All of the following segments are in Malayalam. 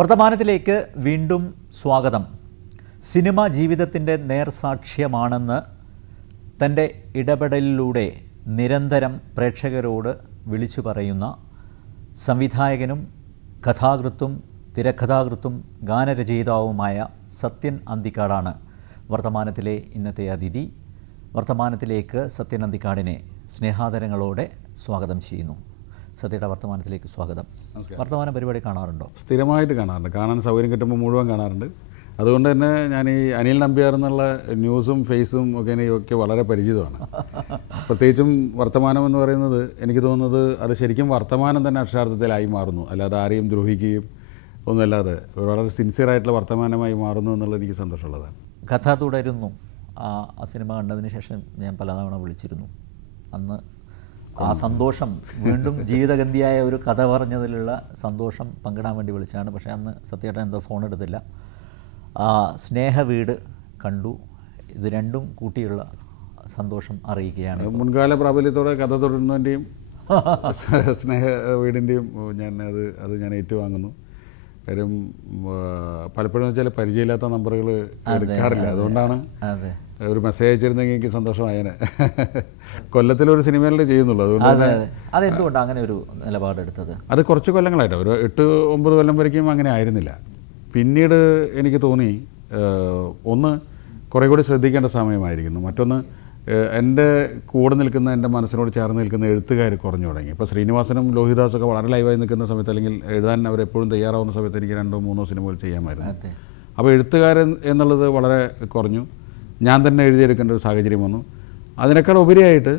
വർത്തമാനത്തിലേക്ക് വീണ്ടും സ്വാഗതം. സിനിമ ജീവിതത്തിൻ്റെ നേർസാക്ഷ്യമാണെന്ന് തൻ്റെ ഇടപെടലിലൂടെ നിരന്തരം പ്രേക്ഷകരോട് വിളിച്ചു പറയുന്ന സംവിധായകനും കഥാകൃത്തും തിരക്കഥാകൃത്തും ഗാനരചയിതാവുമായ സത്യൻ അന്തിക്കാടാണ് വർത്തമാനത്തിലെ ഇന്നത്തെ അതിഥി. വർത്തമാനത്തിലേക്ക് സത്യൻ അന്തിക്കാടിനെ സ്നേഹാദരങ്ങളോടെ സ്വാഗതം ചെയ്യുന്നു. സത്യയുടെ വർത്തമാനത്തിലേക്ക് സ്വാഗതം. വർത്തമാന പരിപാടി കാണാറുണ്ടോ? സ്ഥിരമായിട്ട് കാണാറുണ്ട്. കാണാൻ സൗകര്യം കിട്ടുമ്പോൾ മുഴുവൻ കാണാറുണ്ട്. അതുകൊണ്ട് തന്നെ ഞാൻ ഈ അനിൽ നമ്പ്യാർ എന്നുള്ള ന്യൂസും ഫേസും ഒക്കെ വളരെ പരിചിതമാണ്. പ്രത്യേകിച്ചും വർത്തമാനം എന്ന് പറയുന്നത് എനിക്ക് തോന്നുന്നത് അത് ശരിക്കും വർത്തമാനം തന്നെ അക്ഷരാർത്ഥത്തിലായി മാറുന്നു, അല്ലാതെ ആരെയും ദ്രോഹിക്കുകയും ഒന്നുമല്ലാതെ വളരെ സിൻസിയറായിട്ടുള്ള വർത്തമാനമായി മാറുന്നു എന്നുള്ളത് എനിക്ക് സന്തോഷമുള്ളതാണ്. കഥ തുടരുന്നു. ആ സിനിമ കണ്ടതിന് ശേഷം ഞാൻ പലതവണ വിളിച്ചിരുന്നു. അന്ന് ആ സന്തോഷം വീണ്ടും ജീവിതഗന്ധിയായ ഒരു കഥ പറഞ്ഞതിലുള്ള സന്തോഷം പങ്കിടാൻ വേണ്ടി വിളിച്ചതാണ്. പക്ഷേ അന്ന് സത്യേട്ടൻ എന്തോ ഫോൺ എടുത്തില്ല. സ്നേഹവീട് കണ്ടു. ഇത് രണ്ടും കൂട്ടിയുള്ള സന്തോഷം അറിയിക്കുകയാണ്. മുൻകാല പ്രാബല്യത്തോടെ കഥ തുടരുന്നതിൻ്റെയും സ്നേഹ വീടിൻ്റെയും അത് ഞാൻ ഏറ്റുവാങ്ങുന്നു. കാര്യം പലപ്പോഴും വെച്ചാൽ പരിചയമില്ലാത്ത നമ്പറുകൾ എടുക്കാറില്ല. അതുകൊണ്ടാണ് ഒരു മെസ്സേജ് അയച്ചിരുന്നെങ്കിൽ എനിക്ക് സന്തോഷമായേനെ. കൊല്ലത്തിലൊരു സിനിമയിലേ ചെയ്യുന്നുള്ളൂ. അതുകൊണ്ട് അതെന്തുകൊണ്ടാണ് അങ്ങനെ ഒരു നിലപാടെടുത്തത്? അത് കുറച്ച് കൊല്ലങ്ങളായിട്ട്, ഒരു 8-9 കൊല്ലം വരയ്ക്കും അങ്ങനെ ആയിരുന്നില്ല. പിന്നീട് എനിക്ക് തോന്നി ഒന്ന് കുറേ കൂടി ശ്രദ്ധിക്കേണ്ട സമയമായിരിക്കുന്നു. മറ്റൊന്ന് എൻ്റെ കൂടെ നിൽക്കുന്ന, എൻ്റെ മനസ്സിനോട് ചേർന്ന് നിൽക്കുന്ന എഴുത്തുകാർ കുറഞ്ഞു തുടങ്ങി. ഇപ്പോൾ ശ്രീനിവാസനും ലോഹിദാസൊക്കെ വളരെ ലൈവായി നിൽക്കുന്ന സമയത്ത്, അല്ലെങ്കിൽ എഴുതാൻ അവരെപ്പോഴും തയ്യാറാവുന്ന സമയത്ത് എനിക്ക് 2-3 സിനിമകൾ ചെയ്യാമായിരുന്നു. അപ്പോൾ എഴുത്തുകാരൻ എന്നുള്ളത് വളരെ കുറഞ്ഞു. ഞാൻ തന്നെ എഴുതിയെടുക്കേണ്ട ഒരു സാഹചര്യം വന്നു. അതിനേക്കാൾ ഉപരിയായിട്ട്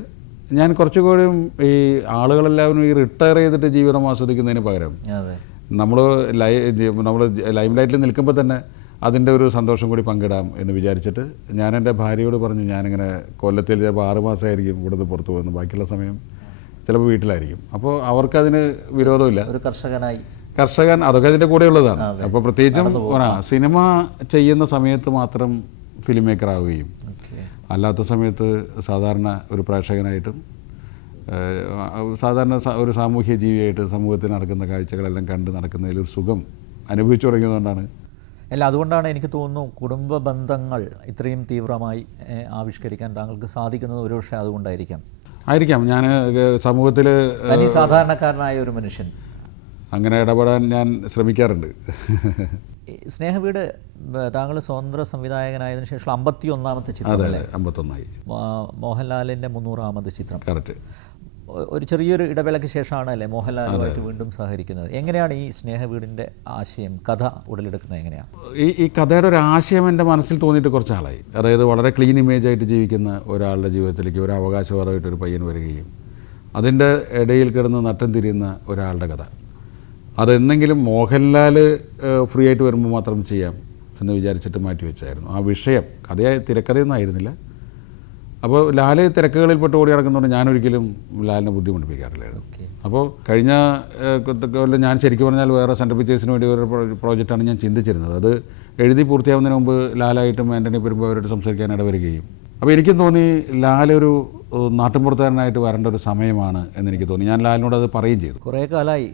ഞാൻ കുറച്ചുകൂടിയും ഈ ആളുകളെല്ലാവരും ഈ റിട്ടയർ ചെയ്തിട്ട് ജീവിതം ആസ്വദിക്കുന്നതിന് പകരം നമ്മൾ ലൈം ലൈറ്റിൽ നിൽക്കുമ്പോൾ തന്നെ അതിൻ്റെ ഒരു സന്തോഷം കൂടി പങ്കിടാം എന്ന് വിചാരിച്ചിട്ട് ഞാൻ എൻ്റെ ഭാര്യയോട് പറഞ്ഞു, ഞാനിങ്ങനെ കൊല്ലത്തിൽ ചിലപ്പോൾ 6 മാസമായിരിക്കും ഇവിടുന്ന് പുറത്തു പോകുന്നു, ബാക്കിയുള്ള സമയം ചിലപ്പോൾ വീട്ടിലായിരിക്കും. അപ്പോൾ അവർക്കതിന് വിരോധമില്ല. ഒരു കർഷകൻ അതൊക്കെ അതിൻ്റെ കൂടെ ഉള്ളതാണ്. അപ്പോൾ പ്രത്യേകിച്ചും സിനിമ ചെയ്യുന്ന സമയത്ത് മാത്രം ഫിലിം മേക്കർ ആവുകയും അല്ലാത്ത സമയത്ത് സാധാരണ ഒരു പ്രേക്ഷകനായിട്ടും സാധാരണ ഒരു സാമൂഹ്യ ജീവിയായിട്ട് സമൂഹത്തിൽ നടക്കുന്ന കാഴ്ചകളെല്ലാം കണ്ട് നടക്കുന്നതിലൊരു സുഖം അനുഭവിച്ചു തുടങ്ങിയതുകൊണ്ടാണ്. അല്ല, അതുകൊണ്ടാണ് എനിക്ക് തോന്നുന്നു കുടുംബ ബന്ധങ്ങൾ ഇത്രയും തീവ്രമായി ആവിഷ്കരിക്കാൻ താങ്കൾക്ക് സാധിക്കുന്നത്. ഒരുപക്ഷെ അതുകൊണ്ടായിരിക്കാം. ഞാൻ സമൂഹത്തിൽ സാധാരണക്കാരനായ ഒരു മനുഷ്യൻ അങ്ങനെ ഇടപെടാൻ ഞാൻ ശ്രമിക്കാറുണ്ട്. സ്നേഹവീട് താങ്കൾ സ്വതന്ത്ര സംവിധായകനായതിനു ശേഷം 51ാമത്തെ ചിത്രമല്ലേ? 51ആയി. മോഹൻലാലിൻ്റെ 300ാമത് ചിത്രം. കറക്റ്റ്. ഒരു ചെറിയൊരു ഇടവേളയ്ക്ക് ശേഷമാണ് അല്ലേ മോഹൻലാലുമായിട്ട് വീണ്ടും സഹകരിക്കുന്നത്. എങ്ങനെയാണ് ഈ സ്നേഹവീടിൻ്റെ ആശയം, കഥ ഉടലെടുക്കുന്നത് എങ്ങനെയാണ്? ഈ കഥയുടെ ഒരു ആശയം എൻ്റെ മനസ്സിൽ തോന്നിയിട്ട് കുറച്ച് ആളായി. അതായത് വളരെ ക്ലീൻ ഇമേജായിട്ട് ജീവിക്കുന്ന ഒരാളുടെ ജീവിതത്തിലേക്ക് ഒരു അവകാശവാദമായിട്ടൊരു പയ്യൻ വരികയും അതിൻ്റെ ഇടയിൽ കിടന്ന് നട്ടം തിരിയുന്ന ഒരാളുടെ കഥ. അതെന്തെങ്കിലും മോഹൻലാൽ ഫ്രീ ആയിട്ട് വരുമ്പോൾ മാത്രം ചെയ്യാം എന്ന് വിചാരിച്ചിട്ട് മാറ്റി വെച്ചായിരുന്നു. ആ വിഷയം തിരക്കഥയൊന്നും ആയിരുന്നില്ല. അപ്പോൾ ലാല് തിരക്കുകളിൽപ്പെട്ട് ഓടി നടക്കുന്നതുകൊണ്ട് ഞാനൊരിക്കലും ലാലിനെ ബുദ്ധിമുട്ടിപ്പിക്കാറില്ലായിരുന്നു. അപ്പോൾ കഴിഞ്ഞ കൊല്ലം ഞാൻ ശരിക്കും പറഞ്ഞാൽ വേറെ സെൻട്രൽ പിക്ചേഴ്സിന് വേണ്ടി ഒരു പ്രോജക്റ്റാണ് ഞാൻ ചിന്തിച്ചിരുന്നത്. അത് എഴുതി പൂർത്തിയാവുന്നതിന് മുമ്പ് ലാലായിട്ടും ആൻ്റണി പെരുമ്പാവൂരായിട്ട് സംസാരിക്കാൻ ഇടവരികയും അപ്പോൾ എനിക്കും തോന്നി ലാലൊരു നാട്ടുമ്പുറത്തുകാരനായിട്ട് വരേണ്ട ഒരു സമയമാണ് എന്നെനിക്ക് തോന്നി. ഞാൻ ലാലിനോട് അത് പറയുകയും ചെയ്തു. കുറേ കാലമായി.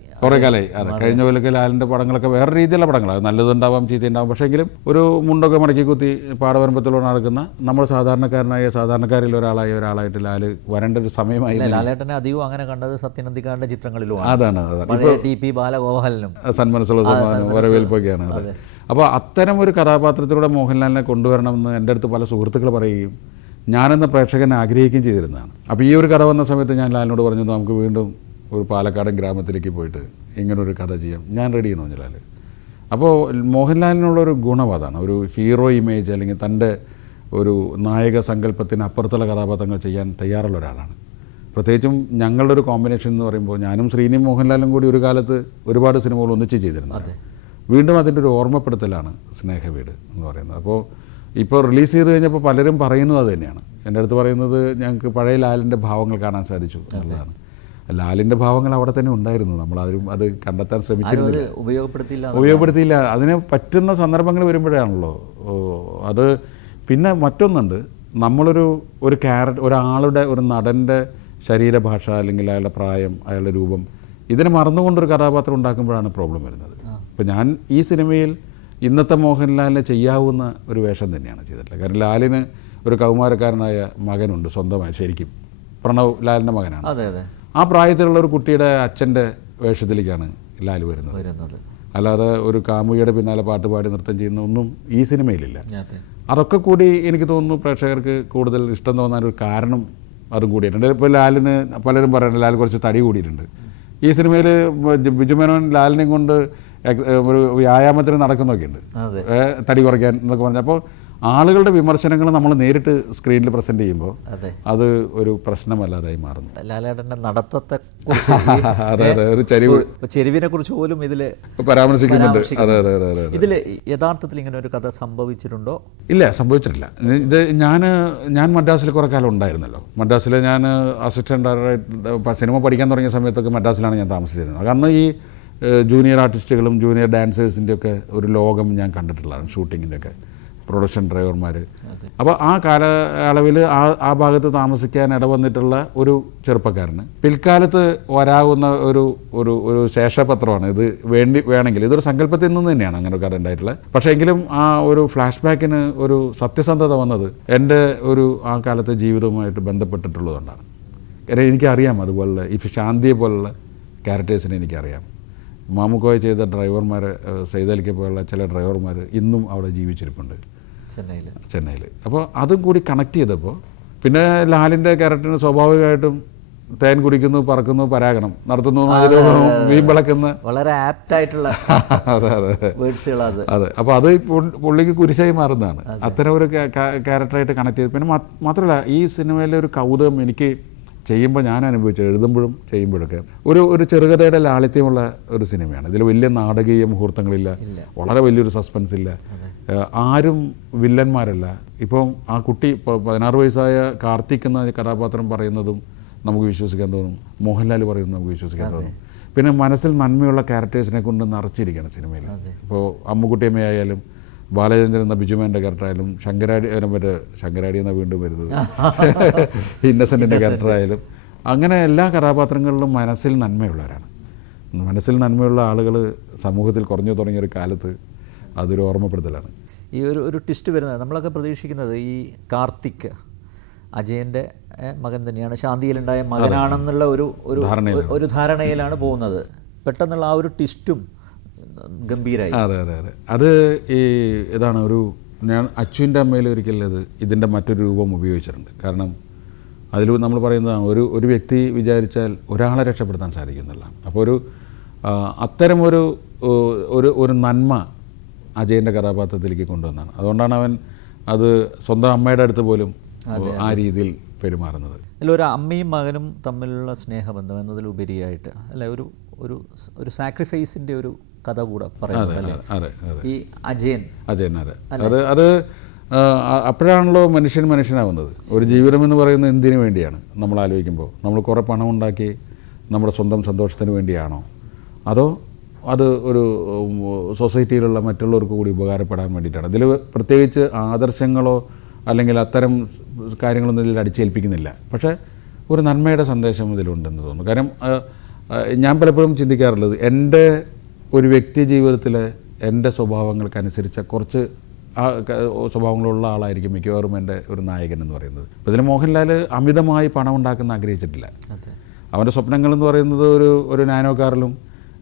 അതെ, കഴിഞ്ഞ കൊല്ലൊക്കെ ലാലിൻ്റെ പടങ്ങളൊക്കെ വേറെ രീതിയിലുള്ള പടങ്ങളാണ്. നല്ലതുണ്ടാവാം, ചീത്തയുണ്ടാവാം. പക്ഷേ എങ്കിലും ഒരു മുണ്ടൊക്കെ മടക്കി കുത്തി പാടവരമ്പത്തിലൂടെ നടക്കുന്ന നമ്മൾ സാധാരണക്കാരിൽ ഒരാളായിട്ട് ലാല് വരേണ്ട ഒരു സമയമായി. ലാലേട്ടനെ അധികം അങ്ങനെ കണ്ടത് സത്യൻ അന്തിക്കാടിൻ്റെ ചിത്രങ്ങളിലുമാണ്. അതാണ് ടി.പി. ബാലഗോപാലനും സന്മനസ്സുള്ള സമ്മാനം വരവേൽപ്പൊക്കെയാണ്. അതെ. അപ്പോൾ അത്തരം ഒരു കഥാപാത്രത്തിലൂടെ മോഹൻലാലിനെ കൊണ്ടുവരണമെന്ന് എൻ്റെ അടുത്ത് പല സുഹൃത്തുക്കൾ പറയുകയും ഞാനെന്ന പ്രേക്ഷകനെ ആഗ്രഹിക്കുകയും ചെയ്തിരുന്നതാണ്. അപ്പോൾ ഈ ഒരു കഥ വന്ന സമയത്ത് ഞാൻ ലാലിനോട് പറഞ്ഞു, നമുക്ക് വീണ്ടും ഒരു പാലക്കാടൻ ഗ്രാമത്തിലേക്ക് പോയിട്ട് ഇങ്ങനൊരു കഥ ചെയ്യാം, ഞാൻ റെഡി എന്ന് പറഞ്ഞാൽ. അപ്പോൾ മോഹൻലാലിനുള്ളൊരു ഗുണം അതാണ്, ഒരു ഹീറോ ഇമേജ് അല്ലെങ്കിൽ തൻ്റെ ഒരു നായക സങ്കല്പത്തിന് അപ്പുറത്തുള്ള കഥാപാത്രങ്ങൾ ചെയ്യാൻ തയ്യാറുള്ള ഒരാളാണ്. പ്രത്യേകിച്ചും ഞങ്ങളുടെ ഒരു കോമ്പിനേഷൻ എന്ന് പറയുമ്പോൾ ഞാനും ശ്രീനിയും മോഹൻലാലും കൂടി ഒരു കാലത്ത് ഒരുപാട് സിനിമകൾ ഒന്നിച്ച് ചെയ്തിരുന്നത്. വീണ്ടും അതിൻ്റെ ഒരു ഓർമ്മപ്പെടുത്തലാണ് സ്നേഹവീട് എന്ന് പറയുന്നത്. അപ്പോൾ ഇപ്പോൾ റിലീസ് ചെയ്ത് കഴിഞ്ഞപ്പോൾ പലരും പറയുന്നത് അത് തന്നെയാണ്. എൻ്റെ അടുത്ത് പറയുന്നത് ഞങ്ങൾക്ക് പഴയ ലാലിൻ്റെ ഭാവങ്ങൾ കാണാൻ സാധിച്ചു എന്നുള്ളതാണ്. ലാലിൻ്റെ ഭാവങ്ങൾ അവിടെ തന്നെ ഉണ്ടായിരുന്നു, നമ്മളാരും അത് കണ്ടെത്താൻ ശ്രമിച്ചിരുന്നില്ല, ഉപയോഗപ്പെടുത്തിയില്ല. അതിന് പറ്റുന്ന സന്ദർഭങ്ങൾ വരുമ്പോഴാണല്ലോ അത്. പിന്നെ മറ്റൊന്നുണ്ട്, നമ്മളൊരു ഒരാളുടെ ഒരു നടൻ്റെ ശരീരഭാഷ അല്ലെങ്കിൽ അയാളുടെ പ്രായം, അയാളുടെ രൂപം, ഇതിനെ മറന്നുകൊണ്ടൊരു കഥാപാത്രം ഉണ്ടാക്കുമ്പോഴാണ് പ്രോബ്ലം വരുന്നത്. ഇപ്പോൾ ഞാൻ ഈ സിനിമയിൽ ഇന്നത്തെ മോഹൻലാലിനെ ചെയ്യാവുന്ന ഒരു വേഷം തന്നെയാണ് ചെയ്തിട്ടുള്ളത്. കാരണം ലാലിന് ഒരു കൗമാരക്കാരനായ മകനുണ്ട് സ്വന്തമായി, ശരിക്കും പ്രണവ് ലാലിൻ്റെ മകനാണ്. ആ പ്രായത്തിലുള്ള ഒരു കുട്ടിയുടെ അച്ഛൻ്റെ വേഷത്തിലേക്കാണ് ലാൽ വരുന്നത്. അല്ലാതെ ഒരു കാമുകിയുടെ പിന്നാലെ പാട്ട് പാടി നൃത്തം ചെയ്യുന്ന ഒന്നും ഈ സിനിമയിലില്ല. അതൊക്കെ കൂടി എനിക്ക് തോന്നുന്നു പ്രേക്ഷകർക്ക് കൂടുതൽ ഇഷ്ടം തോന്നാനൊരു കാരണം അതും കൂടിയിട്ടുണ്ട്. ഇപ്പോൾ ലാലിന് പലരും പറയുന്നത് ലാൽ കുറച്ച് തടി കൂടിയിട്ടുണ്ട്. ഈ സിനിമയിൽ ബിജു മേനോൻ ലാലിനെയും കൊണ്ട് ഒരു വ്യായാമത്തിന് നടക്കുന്നൊക്കെ ഉണ്ട്, തടി കുറയ്ക്കാൻ എന്നൊക്കെ പറഞ്ഞു. അപ്പോൾ ആളുകളുടെ വിമർശനങ്ങൾ നമ്മൾ നേരിട്ട് സ്ക്രീനിൽ പ്രസന്റ് ചെയ്യുമ്പോൾ അത് ഒരു പ്രശ്നമല്ലാതായി മാറുന്നു. ലാലേട്ടൻ്റെ നടത്തത്തെ ഒരു ചെരുവിനെ കുറിച്ച് പോലും ഇതിൽ പരാമർശിക്കുന്നുണ്ട്. ഇതിൽ യഥാർത്ഥത്തിൽ ഇങ്ങനെ ഒരു കഥ സംഭവിച്ചിട്ടുണ്ടോ? ഇല്ല, സംഭവിച്ചിട്ടില്ല. ഇത് ഞാൻ മദ്രാസിൽ കുറേ കാലം ഉണ്ടായിരുന്നല്ലോ. മദ്രാസിൽ ഞാൻ അസിസ്റ്റൻ്റ് ഡയറക്ടർ സിനിമ പഠിക്കാൻ തുടങ്ങിയ സമയത്തൊക്കെ മദ്രാസിലാണ് ഞാൻ താമസിച്ചിരുന്നത്. അന്ന് ഈ ജൂനിയർ ആർട്ടിസ്റ്റുകളും ജൂനിയർ ഡാൻസേഴ്സിൻ്റെയൊക്കെ ഒരു ലോകം ഞാൻ കണ്ടിട്ടുള്ളതാണ്, ഷൂട്ടിങ്ങിൻ്റെയൊക്കെ പ്രൊഡക്ഷൻ ഡ്രൈവർമാർ. അപ്പോൾ ആ കാലയളവിൽ ആ ഭാഗത്ത് താമസിക്കാൻ ഇടവന്നിട്ടുള്ള ഒരു ചെറുപ്പക്കാരന് പിൽക്കാലത്ത് വരാവുന്ന ഒരു ശേഷപത്രമാണ് ഇത്. വേണമെങ്കിൽ ഇതൊരു സങ്കല്പത്തിൽ നിന്ന് തന്നെയാണ് അങ്ങനെ ഒരു കഥ ഉണ്ടായിട്ടുള്ളത്. പക്ഷേ എങ്കിലും ആ ഒരു ഫ്ലാഷ് ബാക്കിന് ഒരു സത്യസന്ധത വന്നത് എൻ്റെ ആ കാലത്തെ ജീവിതവുമായിട്ട് ബന്ധപ്പെട്ടിട്ടുള്ളതുകൊണ്ടാണ്. കാരണം എനിക്കറിയാം അതുപോലുള്ള ഈ ശാന്തിയെ പോലുള്ള ക്യാരക്ടേഴ്സിനെ എനിക്കറിയാം. മാമുക്കോയ ചെയ്ത ഡ്രൈവർമാർ, സൈദലിക്കെ പോലുള്ള ചില ഡ്രൈവർമാർ ഇന്നും അവിടെ ജീവിച്ചിരിപ്പുണ്ട് ചെന്നൈയിൽ. അപ്പോൾ അതും കൂടി കണക്ട് ചെയ്തപ്പോൾ പിന്നെ ലാലിൻ്റെ ക്യാരക്ടറിന് സ്വാഭാവികമായിട്ടും തേൻ കുടിക്കുന്നു, പറക്കുന്നു, പരാഗണം നടത്തുന്നു, വീമ്പിളക്കുന്ന വളരെ ആപ്റ്റായിട്ടുള്ള അതെ. അപ്പോൾ അത് പുള്ളിക്ക് കുരിശായി മാറുന്നതാണ്. അത്തരം ഒരു ക്യാരക്ടറായിട്ട് കണക്ട് ചെയ്ത്. പിന്നെ മാത്രമല്ല ഈ സിനിമയിലെ ഒരു കൗതുകം എനിക്ക് ചെയ്യുമ്പോൾ ഞാൻ അനുഭവിച്ചു, എഴുതുമ്പോഴും ചെയ്യുമ്പോഴൊക്കെ ഒരു ചെറുകഥയുടെ ലാളിത്യമുള്ള ഒരു സിനിമയാണ്. ഇതിൽ വലിയ നാടകീയ മുഹൂർത്തങ്ങളില്ല, വളരെ വലിയൊരു സസ്പെൻസ് ഇല്ല, ആരും വില്ലന്മാരല്ല. ഇപ്പം ആ കുട്ടി 16 വയസ്സായ കാർത്തിക് എന്ന കഥാപാത്രം പറയുന്നതും നമുക്ക് വിശ്വസിക്കാൻ തോന്നും, മോഹൻലാൽ പറയുന്നതും നമുക്ക് വിശ്വസിക്കാൻ തോന്നും. പിന്നെ മനസ്സിൽ നന്മയുള്ള ക്യാരക്ടേഴ്സിനെ കൊണ്ട് നിറച്ചിരിക്കുകയാണ് സിനിമയിൽ. ഇപ്പോൾ അമ്മുക്കുട്ടിയമ്മയായാലും ബാലചന്ദ്രൻ എന്ന ബിജുമേൻ്റെ ക്യാരക്ടറായാലും ശങ്കരാടി എന്ന വീണ്ടും വരുന്നത് ഇന്നസെൻറ്റിൻ്റെ ക്യാരക്ടറായാലും അങ്ങനെ എല്ലാ കഥാപാത്രങ്ങളിലും മനസ്സിൽ നന്മയുള്ളവരാണ്. മനസ്സിൽ നന്മയുള്ള ആളുകൾ സമൂഹത്തിൽ കുറഞ്ഞു തുടങ്ങിയൊരു കാലത്ത് അതൊരു ഓർമ്മപ്പെടുത്തലാണ്. ഈ ഒരു ട്വിസ്റ്റ് വരുന്നത് നമ്മളൊക്കെ പ്രതീക്ഷിക്കുന്നത് ഈ കാർത്തിക് അജയൻ്റെ മകൻ തന്നെയാണ്, ശാന്തിയിലുണ്ടായ മകനാണെന്നുള്ള ഒരു ധാരണയിലാണ് പോകുന്നത്. പെട്ടെന്നുള്ള ആ ഒരു ട്വിസ്റ്റും ഗംഭീരമായി. അതെ. അത് ഇതാണ് ഞാൻ അച്ഛൻ്റെ അമ്മയിൽ ഒരിക്കൽ ഇതിൻ്റെ മറ്റൊരു രൂപം ഉപയോഗിച്ചിട്ടുണ്ട്. കാരണം അതിൽ നമ്മൾ പറയുന്നതാണ് ഒരു വ്യക്തി വിചാരിച്ചാൽ ഒരാളെ രക്ഷപ്പെടുത്താൻ സാധിക്കുന്നില്ല. അപ്പോൾ അത്തരം ഒരു നന്മ അജയൻ്റെ കഥാപാത്രത്തിലേക്ക് കൊണ്ടുവന്നാണ്. അതുകൊണ്ടാണ് അവൻ അത് സ്വന്തം അമ്മയുടെ അടുത്ത് പോലും ആ രീതിയിൽ പെരുമാറുന്നത്. അല്ല, ഒരു അമ്മയും മകനും തമ്മിലുള്ള സ്നേഹബന്ധം എന്നതിലുപരിയായിട്ട് അല്ലെ ഒരു സാക്രിഫൈസിൻ്റെ ഒരു കഥ കൂടെ പറയുന്നത് ഈ അജയൻ. അത് അപ്പോഴാണല്ലോ മനുഷ്യനാവുന്നത്. ഒരു ജീവിതം എന്ന് പറയുന്നത് എന്തിനു വേണ്ടിയാണ് നമ്മൾ ആലോചിക്കുമ്പോൾ? നമ്മൾ കുറേ പണം ഉണ്ടാക്കി നമ്മുടെ സ്വന്തം സന്തോഷത്തിന് വേണ്ടിയാണോ, അതോ അത് ഒരു സൊസൈറ്റിയിലുള്ള മറ്റുള്ളവർക്ക് കൂടി ഉപകാരപ്പെടാൻ വേണ്ടിയിട്ടാണ്? ഇതിൽ പ്രത്യേകിച്ച് ആദർശങ്ങളോ അല്ലെങ്കിൽ അത്തരം കാര്യങ്ങളൊന്നും ഇതിൽ അടിച്ചേൽപ്പിക്കുന്നില്ല. പക്ഷേ ഒരു നന്മയുടെ സന്ദേശം ഇതിലുണ്ടെന്ന് തോന്നുന്നു. കാരണം ഞാൻ പലപ്പോഴും ചിന്തിക്കാറുള്ളത്, എൻ്റെ ഒരു വ്യക്തി ജീവിതത്തിൽ എൻ്റെ സ്വഭാവങ്ങൾക്കനുസരിച്ച കുറച്ച് സ്വഭാവങ്ങളുള്ള ആളായിരിക്കും മിക്കവാറും എൻ്റെ ഒരു നായകൻ എന്ന് പറയുന്നത്. അപ്പോൾ ഇതിൽ മോഹൻലാൽ അമിതമായി പണം ഉണ്ടാക്കുന്ന ആഗ്രഹിച്ചിട്ടില്ല. അവൻ്റെ സ്വപ്നങ്ങളെന്ന് പറയുന്നത് ഒരു നാനോ കാറിലും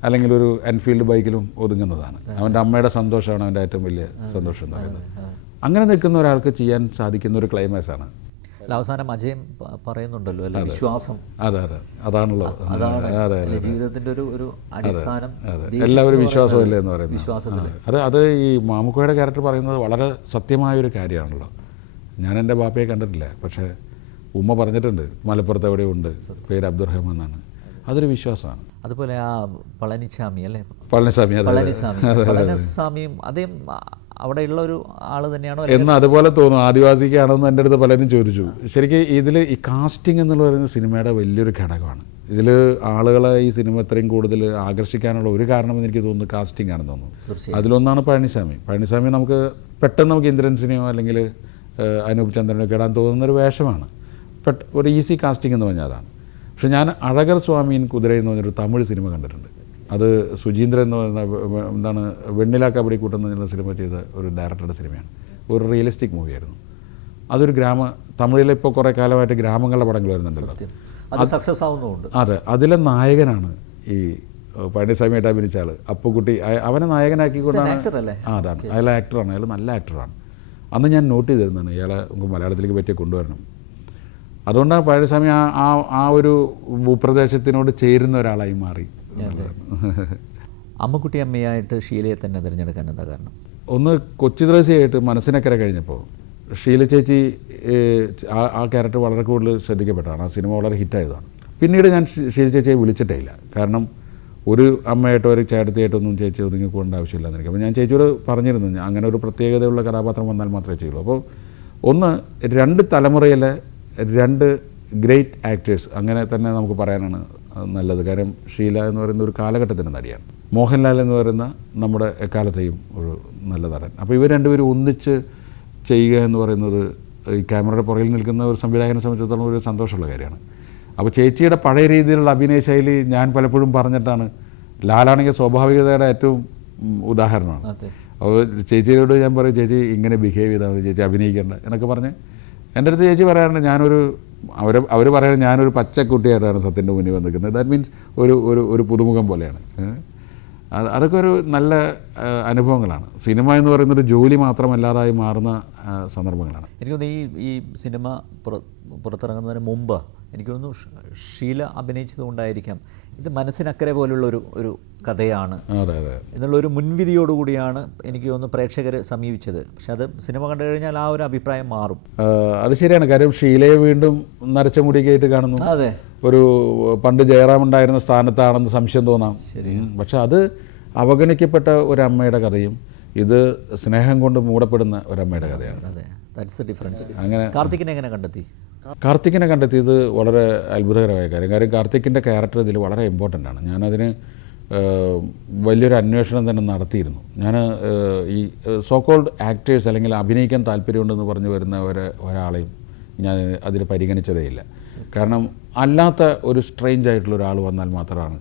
അല്ലെങ്കിൽ ഒരു എൻഫീൽഡ് ബൈക്കിലും ഒതുങ്ങുന്നതാണ്. അവൻ്റെ അമ്മയുടെ സന്തോഷമാണ് അവൻ്റെ ഏറ്റവും വലിയ സന്തോഷം എന്ന് പറയുന്നത്. അങ്ങനെ നിൽക്കുന്ന ഒരാൾക്ക് ചെയ്യാൻ സാധിക്കുന്ന ഒരു ക്ലൈമാക്സാണ് അവസാനം അജയം പറയുന്നുണ്ടല്ലോ അല്ലെ, വിശ്വാസം. അതെ അതെ, അതാണല്ലോ. അതാണ് അതെ ജീവിതത്തിന്റെ ഒരു അടിസ്ഥാനം. എല്ലാവരും വിശ്വാസമല്ലേ എന്ന് പറയുന്നത്. വിശ്വാസത്തിൽ അത് ഈ മാമുക്കോയുടെ ക്യാരക്ടർ പറയുന്നത് വളരെ സത്യമായൊരു കാര്യമാണല്ലോ. ഞാൻ എൻ്റെ ബാപ്പയെ കണ്ടിട്ടില്ല, പക്ഷേ ഉമ്മ പറഞ്ഞിട്ടുണ്ട് മലപ്പുറത്ത് എവിടെയുണ്ട്, പേര് അബ്ദുറഹ്മാൻ എന്നാണ്. അതൊരു വിശ്വാസമാണ്. അതുപോലെ ആ പളനിസ്വാമി അല്ലേ, പളനിസ്വാമി പളനിസ്വാമിയും അദ്ദേഹം അവിടെയുള്ള ഒരു ആൾ തന്നെയാണോ എന്ന് അതുപോലെ തോന്നും. ആദിവാസിക്കാണെന്ന് എൻ്റെ അടുത്ത് പലരും ചോദിച്ചു. ശരിക്കും ഇതിൽ ഈ കാസ്റ്റിംഗ് എന്നുള്ള പറയുന്ന സിനിമയുടെ വലിയൊരു ഘടകമാണ്. ഇതിൽ ആളുകളെ ഈ സിനിമ ഇത്രയും കൂടുതൽ ആകർഷിക്കാനുള്ള ഒരു കാരണമെന്ന് എനിക്ക് തോന്നുന്നു കാസ്റ്റിംഗ് ആണെന്ന് തോന്നുന്നു. അതിലൊന്നാണ് പഴനിസ്വാമി. നമുക്ക് പെട്ടെന്ന് നമുക്ക് ഇന്ദ്രൻസിനെയോ അല്ലെങ്കിൽ അനൂപ് ചന്ദ്രനെയോ ഇടാൻ തോന്നുന്നൊരു വേഷമാണ്. ഒരു ഈസി കാസ്റ്റിംഗ് എന്ന് പറഞ്ഞാൽ അതാണ്. പക്ഷെ ഞാൻ അഴകർ സ്വാമീൻ കുതിര എന്ന് പറഞ്ഞൊരു തമിഴ് സിനിമ കണ്ടിട്ടുണ്ട്. അത് സുജീന്ദ്രൻ എന്ന് പറയുന്ന എന്താണ് വെണ്ണില കബഡി കൂട്ടെന്ന് പറഞ്ഞ സിനിമ ചെയ്ത ഒരു ഡയറക്ടറുടെ സിനിമയാണ്. ഒരു റിയലിസ്റ്റിക് മൂവിയായിരുന്നു. അതൊരു തമിഴിലെ ഇപ്പോൾ കുറേ കാലമായിട്ട് ഗ്രാമങ്ങളുടെ പടങ്ങൾ വരുന്നുണ്ടല്ലോ, അത് സക്സസ് ആവുന്നുണ്ട്. അതെ, അതിലെ നായകനാണ് ഈ പഴനിസ്വാമിയായിട്ട് അഭിനയിച്ച ആൾ അപ്പുക്കുട്ടി. അവനെ നായകനാക്കിക്കൊണ്ടാണ്. അതാണ്, അയാൾ ആക്ടറാണ്, അയാൾ നല്ല ആക്ടറാണ്. അന്ന് ഞാൻ നോട്ട് ചെയ്തിരുന്നതാണ് ഇയാളെ നമുക്ക് മലയാളത്തിലേക്ക് പറ്റിയ കൊണ്ടുവരണം. അതുകൊണ്ടാണ് പഴനിസ്വാമി ആ ഒരു ഭൂപ്രദേശത്തിനോട് ചേരുന്ന ഒരാളായി മാറി. അമ്മുക്കുട്ടി അമ്മയായിട്ട് ഷീലയെ തന്നെ തിരഞ്ഞെടുക്കാൻ എന്താ കാരണം? ഒന്ന് കൊച്ചു ത്രേസ്യയായിട്ട് മനസ്സിനക്കരെ കഴിഞ്ഞപ്പോൾ ഷീല ചേച്ചി ആ ക്യാരക്ടർ വളരെ കൂടുതൽ ശ്രദ്ധിക്കപ്പെട്ടതാണ്. ആ സിനിമ വളരെ ഹിറ്റായതാണ്. പിന്നീട് ഞാൻ ഷീല ചേച്ചിയെ വിളിച്ചിട്ടേ ഇല്ല. കാരണം ഒരു അമ്മയായിട്ടോ ഒരു ചേട്ടത്തിയായിട്ടൊന്നും ചേച്ചി ഒതുങ്ങിക്കൊണ്ട ആവശ്യമില്ലാന്ന് എനിക്ക്. അപ്പോൾ ഞാൻ ചേച്ചിയോട് പറഞ്ഞിരുന്നു അങ്ങനെ ഒരു പ്രത്യേകതയുള്ള കഥാപാത്രം വന്നാൽ മാത്രമേ ചെയ്യുള്ളൂ. അപ്പോൾ ഒന്ന് 2 തലമുറയിലെ 2 ഗ്രേറ്റ് ആക്ടേഴ്സ് അങ്ങനെ തന്നെ നമുക്ക് പറയാനാണ് നല്ലത്. കാര്യം ഷീല എന്ന് പറയുന്ന ഒരു കാലഘട്ടത്തിൻ്റെ നടിയാണ്. മോഹൻലാൽ എന്ന് പറയുന്ന നമ്മുടെ എക്കാലത്തെയും ഒരു നല്ല നടൻ. അപ്പോൾ ഇവർ രണ്ടുപേരും ഒന്നിച്ച് ചെയ്യുക എന്ന് പറയുന്നത് ഈ ക്യാമറയുടെ പുറകിൽ നിൽക്കുന്ന ഒരു സംവിധായകനെ സംബന്ധിച്ചിടത്തോളം ഒരു സന്തോഷമുള്ള കാര്യമാണ്. അപ്പോൾ ചേച്ചിയുടെ പഴയ രീതിയിലുള്ള അഭിനയ ശൈലി ഞാൻ പലപ്പോഴും പറഞ്ഞിട്ടാണ്. ലാലാണെങ്കിൽ സ്വാഭാവികതയുടെ ഏറ്റവും ഉദാഹരണമാണ്. അപ്പോൾ ചേച്ചിയോട് ഞാൻ പറയും, ചേച്ചി ഇങ്ങനെ ബിഹേവ് ചെയ്താൽ മതി, ചേച്ചി അഭിനയിക്കേണ്ട എന്നൊക്കെ പറഞ്ഞ് എൻ്റെ അടുത്ത് ചേച്ചി പറയാറുണ്ട്. അവർ പറയുന്നത് ഞാനൊരു പച്ചക്കുട്ടിയായിട്ടാണ് സത്യൻ്റെ മുന്നിൽ വന്നിരിക്കുന്നത്. ദാറ്റ് മീൻസ് ഒരു പുതുമുഖം പോലെയാണ്. അതൊക്കെ ഒരു നല്ല അനുഭവങ്ങളാണ്. സിനിമ എന്ന് പറയുന്നൊരു ജോലി മാത്രമല്ലാതായി മാറുന്ന സന്ദർഭങ്ങളാണ്. എനിക്ക് തോന്നുന്നു ഈ സിനിമ പുറത്തിറങ്ങുന്നതിന് മുമ്പ് എനിക്ക് തോന്നുന്നു ഷീല അഭിനയിച്ചതുകൊണ്ടായിരിക്കാം ഇത് മനസ്സിനക്കരെ പോലുള്ള ഒരു കഥയാണ് എന്നുള്ളൊരു മുൻവിധിയോടുകൂടിയാണ് എനിക്ക് തോന്നുന്നു പ്രേക്ഷകർ സമീപിച്ചത്. പക്ഷെ അത് സിനിമ കണ്ടു കഴിഞ്ഞാൽ ആ ഒരു അഭിപ്രായം മാറും. അത് ശരിയാണ്. കാര്യം ഷീലയെ വീണ്ടും നരച്ച മുടിക്കായിട്ട് കാണുന്നു. അതെ, ഒരു പണ്ട് ജയറാം ഉണ്ടായിരുന്ന സ്ഥാനത്താണെന്ന് സംശയം തോന്നാം. പക്ഷെ അത് അവഗണിക്കപ്പെട്ട ഒരമ്മയുടെ കഥയും ഇത് സ്നേഹം കൊണ്ട് മൂടപ്പെടുന്ന ഒരമ്മയുടെ കഥയാണ്. അതെ, ദാറ്റ്സ് ദ ഡിഫറൻസ്. അങ്ങനെ കാർത്തികിനെ എങ്ങനെ കണ്ടെത്തി? കാർത്തികിനെ കണ്ടെത്തിയത് വളരെ അത്ഭുതകരമായ കാര്യം. കാർത്തിക്കിൻ്റെ ക്യാരക്ടർ ഇതിൽ വളരെ ഇമ്പോർട്ടൻ്റ് ആണ്. ഞാനതിന് വലിയൊരു അന്വേഷണം തന്നെ നടത്തിയിരുന്നു. ഞാൻ ഈ സോക്കോൾഡ് ആക്ടേഴ്സ് അല്ലെങ്കിൽ അഭിനയിക്കാൻ താല്പര്യമുണ്ടെന്ന് പറഞ്ഞു വരുന്ന ഒരാളെയും ഞാൻ അതിന് പരിഗണിച്ചതേ ഇല്ല. കാരണം അല്ലാത്ത ഒരു സ്ട്രേഞ്ച് ആയിട്ടുള്ള ഒരാൾ വന്നാൽ മാത്രമാണ്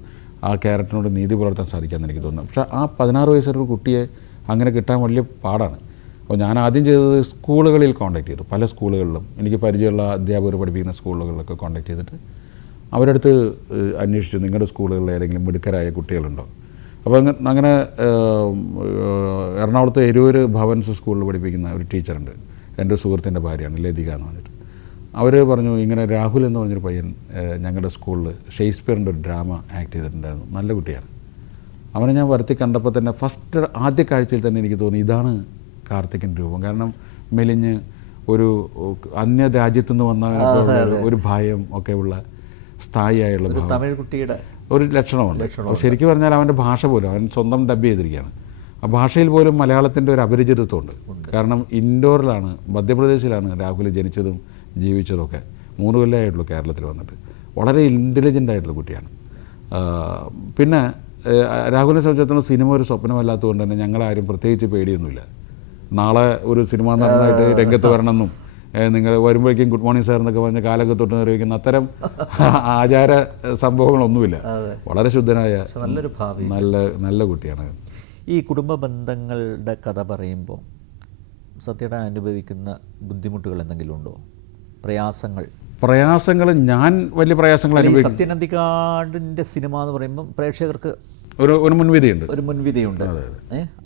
ആ ക്യാരക്ടറിനോട് നീതി പുലർത്താൻ സാധിക്കാമെന്ന് എനിക്ക് തോന്നുന്നു. പക്ഷേ ആ 16 വയസ്സുള്ള കുട്ടിയെ അങ്ങനെ കിട്ടാൻ വലിയ പാടാണ്. അപ്പോൾ ഞാൻ ആദ്യം ചെയ്തത് സ്കൂളുകളിൽ കോൺടാക്ട് ചെയ്തു. പല സ്കൂളുകളിലും എനിക്ക് പരിചയമുള്ള അധ്യാപകർ പഠിപ്പിക്കുന്ന സ്കൂളുകളിലൊക്കെ കോൺടാക്ട് ചെയ്തിട്ട് അവരടുത്ത് അന്വേഷിച്ചു, നിങ്ങളുടെ സ്കൂളുകളിൽ ഏതെങ്കിലും മിടുക്കരായ കുട്ടികളുണ്ടോ. അപ്പോൾ അങ്ങനെ എറണാകുളത്ത് എരൂര് ഭവൻസ് സ്കൂളിൽ പഠിപ്പിക്കുന്ന ഒരു ടീച്ചറുണ്ട്, എൻ്റെ സുഹൃത്തിൻ്റെ ഭാര്യയാണ് ലതിക എന്ന് പറഞ്ഞിട്ട്. അവർ പറഞ്ഞു ഇങ്ങനെ രാഹുൽ എന്ന് പറഞ്ഞൊരു പയ്യൻ ഞങ്ങളുടെ സ്കൂളിൽ ഷേക്സ്പിയറിൻ്റെ ഒരു ഡ്രാമ ആക്ട് ചെയ്തിട്ടുണ്ടായിരുന്നു, നല്ല കുട്ടിയാണ്. അവനെ ഞാൻ വരുത്തി കണ്ടപ്പോൾ തന്നെ ആദ്യ കാഴ്ചയിൽ തന്നെ എനിക്ക് തോന്നി ഇതാണ് കാർത്തികിൻ്റെ രൂപം. കാരണം മെലിഞ്ഞ് ഒരു അന്യ രാജ്യത്തുനിന്ന് വന്ന ഒരു ഭയം ഒക്കെ ഉള്ള സ്ഥായിയായുള്ള തമിഴ് കുട്ടിയുടെ ഒരു ലക്ഷണമുണ്ട്. ശരിക്കും പറഞ്ഞാൽ അവൻ്റെ ഭാഷ പോലും അവൻ സ്വന്തം ഡബ് ചെയ്തിരിക്കുകയാണ്. ആ ഭാഷയിൽ പോലും മലയാളത്തിൻ്റെ ഒരു അപരിചിതത്വമുണ്ട്. കാരണം ഇൻഡോറിലാണ്, മധ്യപ്രദേശിലാണ് രാഹുൽ ജനിച്ചതും ജീവിച്ചതൊക്കെ. 3 കൊല്ലമായിട്ടുള്ളൂ കേരളത്തിൽ വന്നിട്ട്. വളരെ ഇൻ്റലിജൻ്റ് ആയിട്ടുള്ള കുട്ടിയാണ്. പിന്നെ രാഹുലിനെ സംബന്ധിച്ചിടത്തോളം സിനിമ ഒരു സ്വപ്നമല്ലാത്തതുകൊണ്ട് തന്നെ ഞങ്ങളാരും പ്രത്യേകിച്ച് പേടിയൊന്നുമില്ല. നാളെ ഒരു സിനിമാ നടനായിട്ട് രംഗത്ത് വരണമെന്നും നിങ്ങൾ വരുമ്പോഴേക്കും ഗുഡ് മോർണിംഗ് സാർ എന്നൊക്കെ പറഞ്ഞ് കാലൊക്കെ തൊട്ട് നിർവഹിക്കുന്ന അത്തരം ആചാര സംഭവങ്ങളൊന്നുമില്ല. വളരെ ശുദ്ധനായ നല്ലൊരു ഭാവി നല്ല കുട്ടിയാണ്. ഈ കുടുംബ ബന്ധങ്ങളുടെ കഥ പറയുമ്പോൾ സത്യയുടെ അനുഭവിക്കുന്ന ബുദ്ധിമുട്ടുകൾ എന്തെങ്കിലും ഉണ്ടോ? പ്രയാസങ്ങൾ ഞാൻ വലിയ പ്രയാസങ്ങൾ അനുഭവിക്കും. സത്യൻ അന്തിക്കാടിൻ്റെ സിനിമ എന്ന് പറയുമ്പോൾ പ്രേക്ഷകർക്ക് ഒരു മുൻവിധിയുണ്ട്.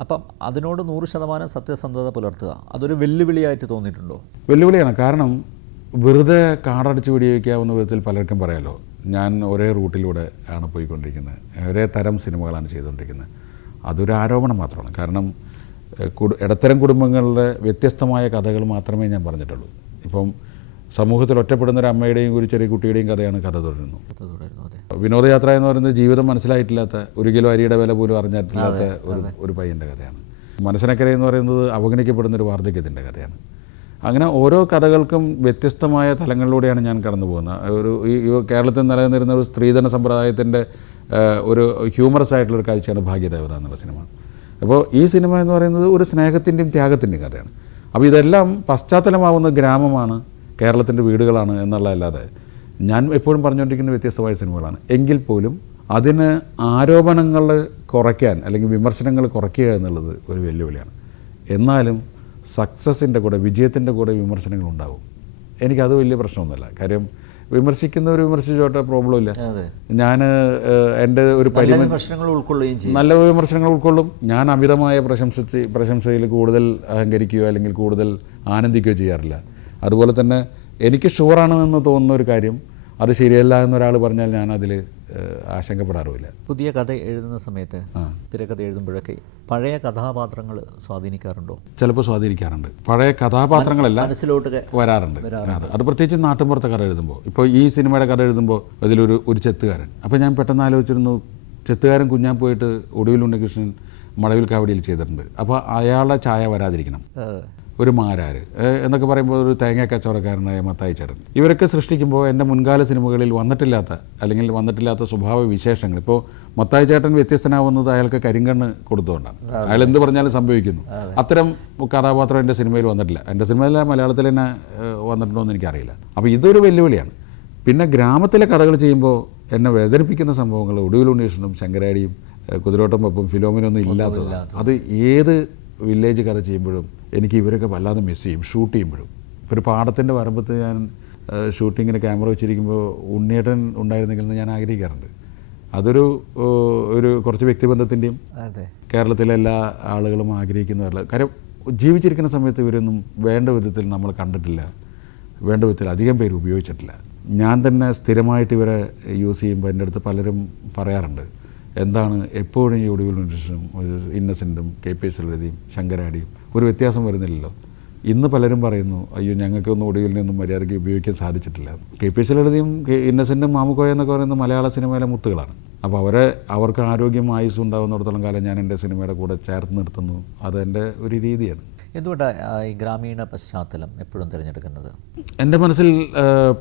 അപ്പം അതിനോട് 100% സത്യസന്ധത പുലർത്തുക അതൊരു വെല്ലുവിളിയായിട്ട് തോന്നിയിട്ടുണ്ടോ? വെല്ലുവിളിയാണ്. കാരണം വെറുതെ കാടടിച്ച് വെടിവെക്കാവുന്ന വിധത്തിൽ പലർക്കും പറയാമല്ലോ. ഞാൻ ഒരേ റൂട്ടിലൂടെ ആണ് പോയിക്കൊണ്ടിരിക്കുന്നത്, ഒരേ തരം സിനിമകളാണ് ചെയ്തുകൊണ്ടിരിക്കുന്നത്. അതൊരു ആരോപണം മാത്രമാണ്. കാരണം ഇടത്തരം കുടുംബങ്ങളിലെ വ്യത്യസ്തമായ കഥകൾ മാത്രമേ ഞാൻ പറഞ്ഞിട്ടുള്ളൂ. ഇപ്പം സമൂഹത്തിൽ ഒറ്റപ്പെടുന്ന ഒരു അമ്മയുടെയും ഒരു ചെറിയ കുട്ടിയുടെയും കഥയാണ് കഥ തുടരുന്നു. വിനോദയാത്ര എന്ന് പറയുന്നത് ജീവിതം മനസ്സിലായിട്ടില്ലാത്ത, 1 കിലോ അരിയുടെ വില പോലും അറിഞ്ഞിട്ടില്ലാത്ത ഒരു പയ്യൻ്റെ കഥയാണ്. മനസ്സിനക്കര എന്ന് പറയുന്നത് അവഗണിക്കപ്പെടുന്നൊരു വാർദ്ധക്യത്തിൻ്റെ കഥയാണ്. അങ്ങനെ ഓരോ കഥകൾക്കും വ്യത്യസ്തമായ തലങ്ങളിലൂടെയാണ് ഞാൻ കടന്നു പോകുന്നത്. ഈ കേരളത്തിൽ നിലനിന്നിരുന്ന ഒരു സ്ത്രീധന സമ്പ്രദായത്തിൻ്റെ ഒരു ഹ്യൂമറസ് ആയിട്ടുള്ളൊരു കാഴ്ചയാണ് ഭാഗ്യദേവത എന്നുള്ള സിനിമ. അപ്പോൾ ഈ സിനിമ എന്ന് പറയുന്നത് ഒരു സ്നേഹത്തിൻ്റെയും ത്യാഗത്തിൻ്റെയും കഥയാണ്. അപ്പോൾ ഇതെല്ലാം പശ്ചാത്തലമാവുന്ന ഗ്രാമമാണ്, കേരളത്തിൻ്റെ വീടുകളാണ് എന്നുള്ളതല്ലാതെ ഞാൻ എപ്പോഴും പറഞ്ഞുകൊണ്ടിരിക്കുന്ന വ്യത്യസ്തമായ സിനിമകളാണ്. എങ്കിൽ പോലും അതിന് ആരോപണങ്ങൾ കുറയ്ക്കാൻ അല്ലെങ്കിൽ വിമർശനങ്ങൾ കുറയ്ക്കുക എന്നുള്ളത് ഒരു വെല്ലുവിളിയാണ്. എന്നാലും സക്സസിൻ്റെ കൂടെ, വിജയത്തിൻ്റെ കൂടെ വിമർശനങ്ങളുണ്ടാവും. എനിക്കത് വലിയ പ്രശ്നമൊന്നുമില്ല. കാര്യം വിമർശിക്കുന്നവർ വിമർശിച്ചോട്ടെ, പ്രോബ്ലം ഇല്ല. എൻ്റെ ഒരു നല്ല വിമർശനങ്ങൾ ഉൾക്കൊള്ളും. ഞാൻ അമിതമായ പ്രശംസയിൽ കൂടുതൽ അഹങ്കരിക്കുകയോ അല്ലെങ്കിൽ കൂടുതൽ ആനന്ദിക്കുകയോ ചെയ്യാറില്ല. അതുപോലെ തന്നെ എനിക്ക് ഷുവറാണെന്ന് തോന്നുന്ന ഒരു കാര്യം അത് ശരിയല്ല എന്നൊരാൾ പറഞ്ഞാൽ ഞാൻ അതിൽ ആശങ്കപ്പെടാറുമില്ല. പുതിയ കഥ എഴുതുന്ന സമയത്ത്, തിരക്കഥ എഴുതുമ്പോഴൊക്കെ പഴയ കഥാപാത്രങ്ങൾ സ്വാധീനിക്കാറുണ്ടോ? ചിലപ്പോൾ സ്വാധീനിക്കാറുണ്ട്. പഴയ കഥാപാത്രങ്ങളെല്ലാം മനസ്സിലോട്ട് വരാറുണ്ട്. അത് പ്രത്യേകിച്ച് നാട്ടിൻപുറത്തെ കഥ എഴുതുമ്പോൾ. ഇപ്പോൾ ഈ സിനിമയുടെ കഥ എഴുതുമ്പോൾ അതിലൊരു ചെത്തുകാരൻ, അപ്പോൾ ഞാൻ പെട്ടെന്ന് ആലോചിച്ചിരുന്നു, ചെത്തുകാരൻ കുഞ്ഞാൻ പോയിട്ട് ഒടുവിൽ ഉണ്ണികൃഷ്ണൻ മടവിൽ കാവടിയിൽ ചെയ്തിട്ടുണ്ട്. അപ്പോൾ അയാളുടെ ഛായ വരാതിരിക്കണം. ഒരു മാരാര് എന്നൊക്കെ പറയുമ്പോൾ ഒരു തേങ്ങ കച്ചവടക്കാരനായ മത്തായി ചേട്ടൻ, ഇവരൊക്കെ സൃഷ്ടിക്കുമ്പോൾ എൻ്റെ മുൻകാല സിനിമകളിൽ വന്നിട്ടില്ലാത്ത സ്വഭാവ വിശേഷങ്ങൾ. ഇപ്പോൾ മത്തായി ചേട്ടൻ വ്യത്യസ്തനാവുന്നത് അയാൾക്ക് കരിങ്കണ്ണ് കൊടുത്തുകൊണ്ടാണ്. അയാൾ എന്ത് പറഞ്ഞാലും സംഭവിക്കുന്നു. അത്തരം കഥാപാത്രം എൻ്റെ സിനിമയിൽ വന്നിട്ടില്ല. എൻ്റെ സിനിമയിൽ മലയാളത്തിൽ തന്നെ വന്നിട്ടുണ്ടോ എന്ന് എനിക്കറിയില്ല. അപ്പോൾ ഇതൊരു വെല്ലുവിളിയാണ്. പിന്നെ ഗ്രാമത്തിലെ കഥകൾ ചെയ്യുമ്പോൾ എന്നെ വേദനിപ്പിക്കുന്ന സംഭവങ്ങൾ ഒടുവിൽ ഉണ്ണീഷനും ശങ്കരാടിയും കുതിരോട്ടം വെപ്പും ഫിലോമിനൊന്നും ഇല്ലാത്തതാണ്. അത് ഏത് വില്ലേജ് കഥ ചെയ്യുമ്പോഴും എനിക്ക് ഇവരൊക്കെ വല്ലാതെ മിസ് ചെയ്യും. ഷൂട്ട് ചെയ്യുമ്പോഴും ഇപ്പോൾ ഒരു പാടത്തിൻ്റെ വരമ്പത്ത് ഞാൻ ഷൂട്ടിങ്ങിന് ക്യാമറ വെച്ചിരിക്കുമ്പോൾ ഉണ്ണിയേട്ടൻ ഉണ്ടായിരുന്നെങ്കിൽ എന്ന് ഞാൻ ആഗ്രഹിക്കാറുണ്ട്. അതൊരു കുറച്ച് വ്യക്തിബന്ധത്തിൻ്റെയും കേരളത്തിലെ എല്ലാ ആളുകളും ആഗ്രഹിക്കുന്നതല്ല. കാര്യം ജീവിച്ചിരിക്കുന്ന സമയത്ത് ഇവരൊന്നും വേണ്ട വിധത്തിൽ നമ്മൾ കണ്ടിട്ടില്ല, വേണ്ട വിധത്തിൽ അധികം പേര് ഉപയോഗിച്ചിട്ടില്ല. ഞാൻ തന്നെ സ്ഥിരമായിട്ട് ഇവരെ യൂസ് ചെയ്യുമ്പോൾ എൻ്റെ അടുത്ത് പലരും പറയാറുണ്ട്, എന്താണ് എപ്പോഴും ഈ ഒടുവിൽ ഉണ്ണികൃഷ്ണനും ഇന്നസെൻറ്റും KP ലളിതയും ശങ്കരാടിയും ഒരു വ്യത്യാസം വരുന്നില്ലല്ലോ. ഇന്ന് പലരും പറയുന്നു, അയ്യോ ഞങ്ങൾക്കൊന്നും ഒടുവിലിനൊന്നും മര്യാദയ്ക്ക് ഉപയോഗിക്കാൻ സാധിച്ചിട്ടില്ല. KP ലളിതയും ഇന്നസെൻറ്റും മാമുക്കോയ എന്നൊക്കെ പറയുന്ന മലയാള സിനിമയിലെ മുത്തുകളാണ്. അപ്പോൾ അവർക്ക് ആരോഗ്യം ആയുസ്സും ഉണ്ടാകുന്നിടത്തോളം കാലം ഞാൻ എൻ്റെ സിനിമയുടെ കൂടെ ചേർത്ത് നിർത്തുന്നു. അതെൻ്റെ ഒരു രീതിയാണ്. എന്തുകൊണ്ടാണ് ഈ ഗ്രാമീണ പശ്ചാത്തലം എപ്പോഴും തിരഞ്ഞെടുക്കുന്നത്? എൻ്റെ മനസ്സിൽ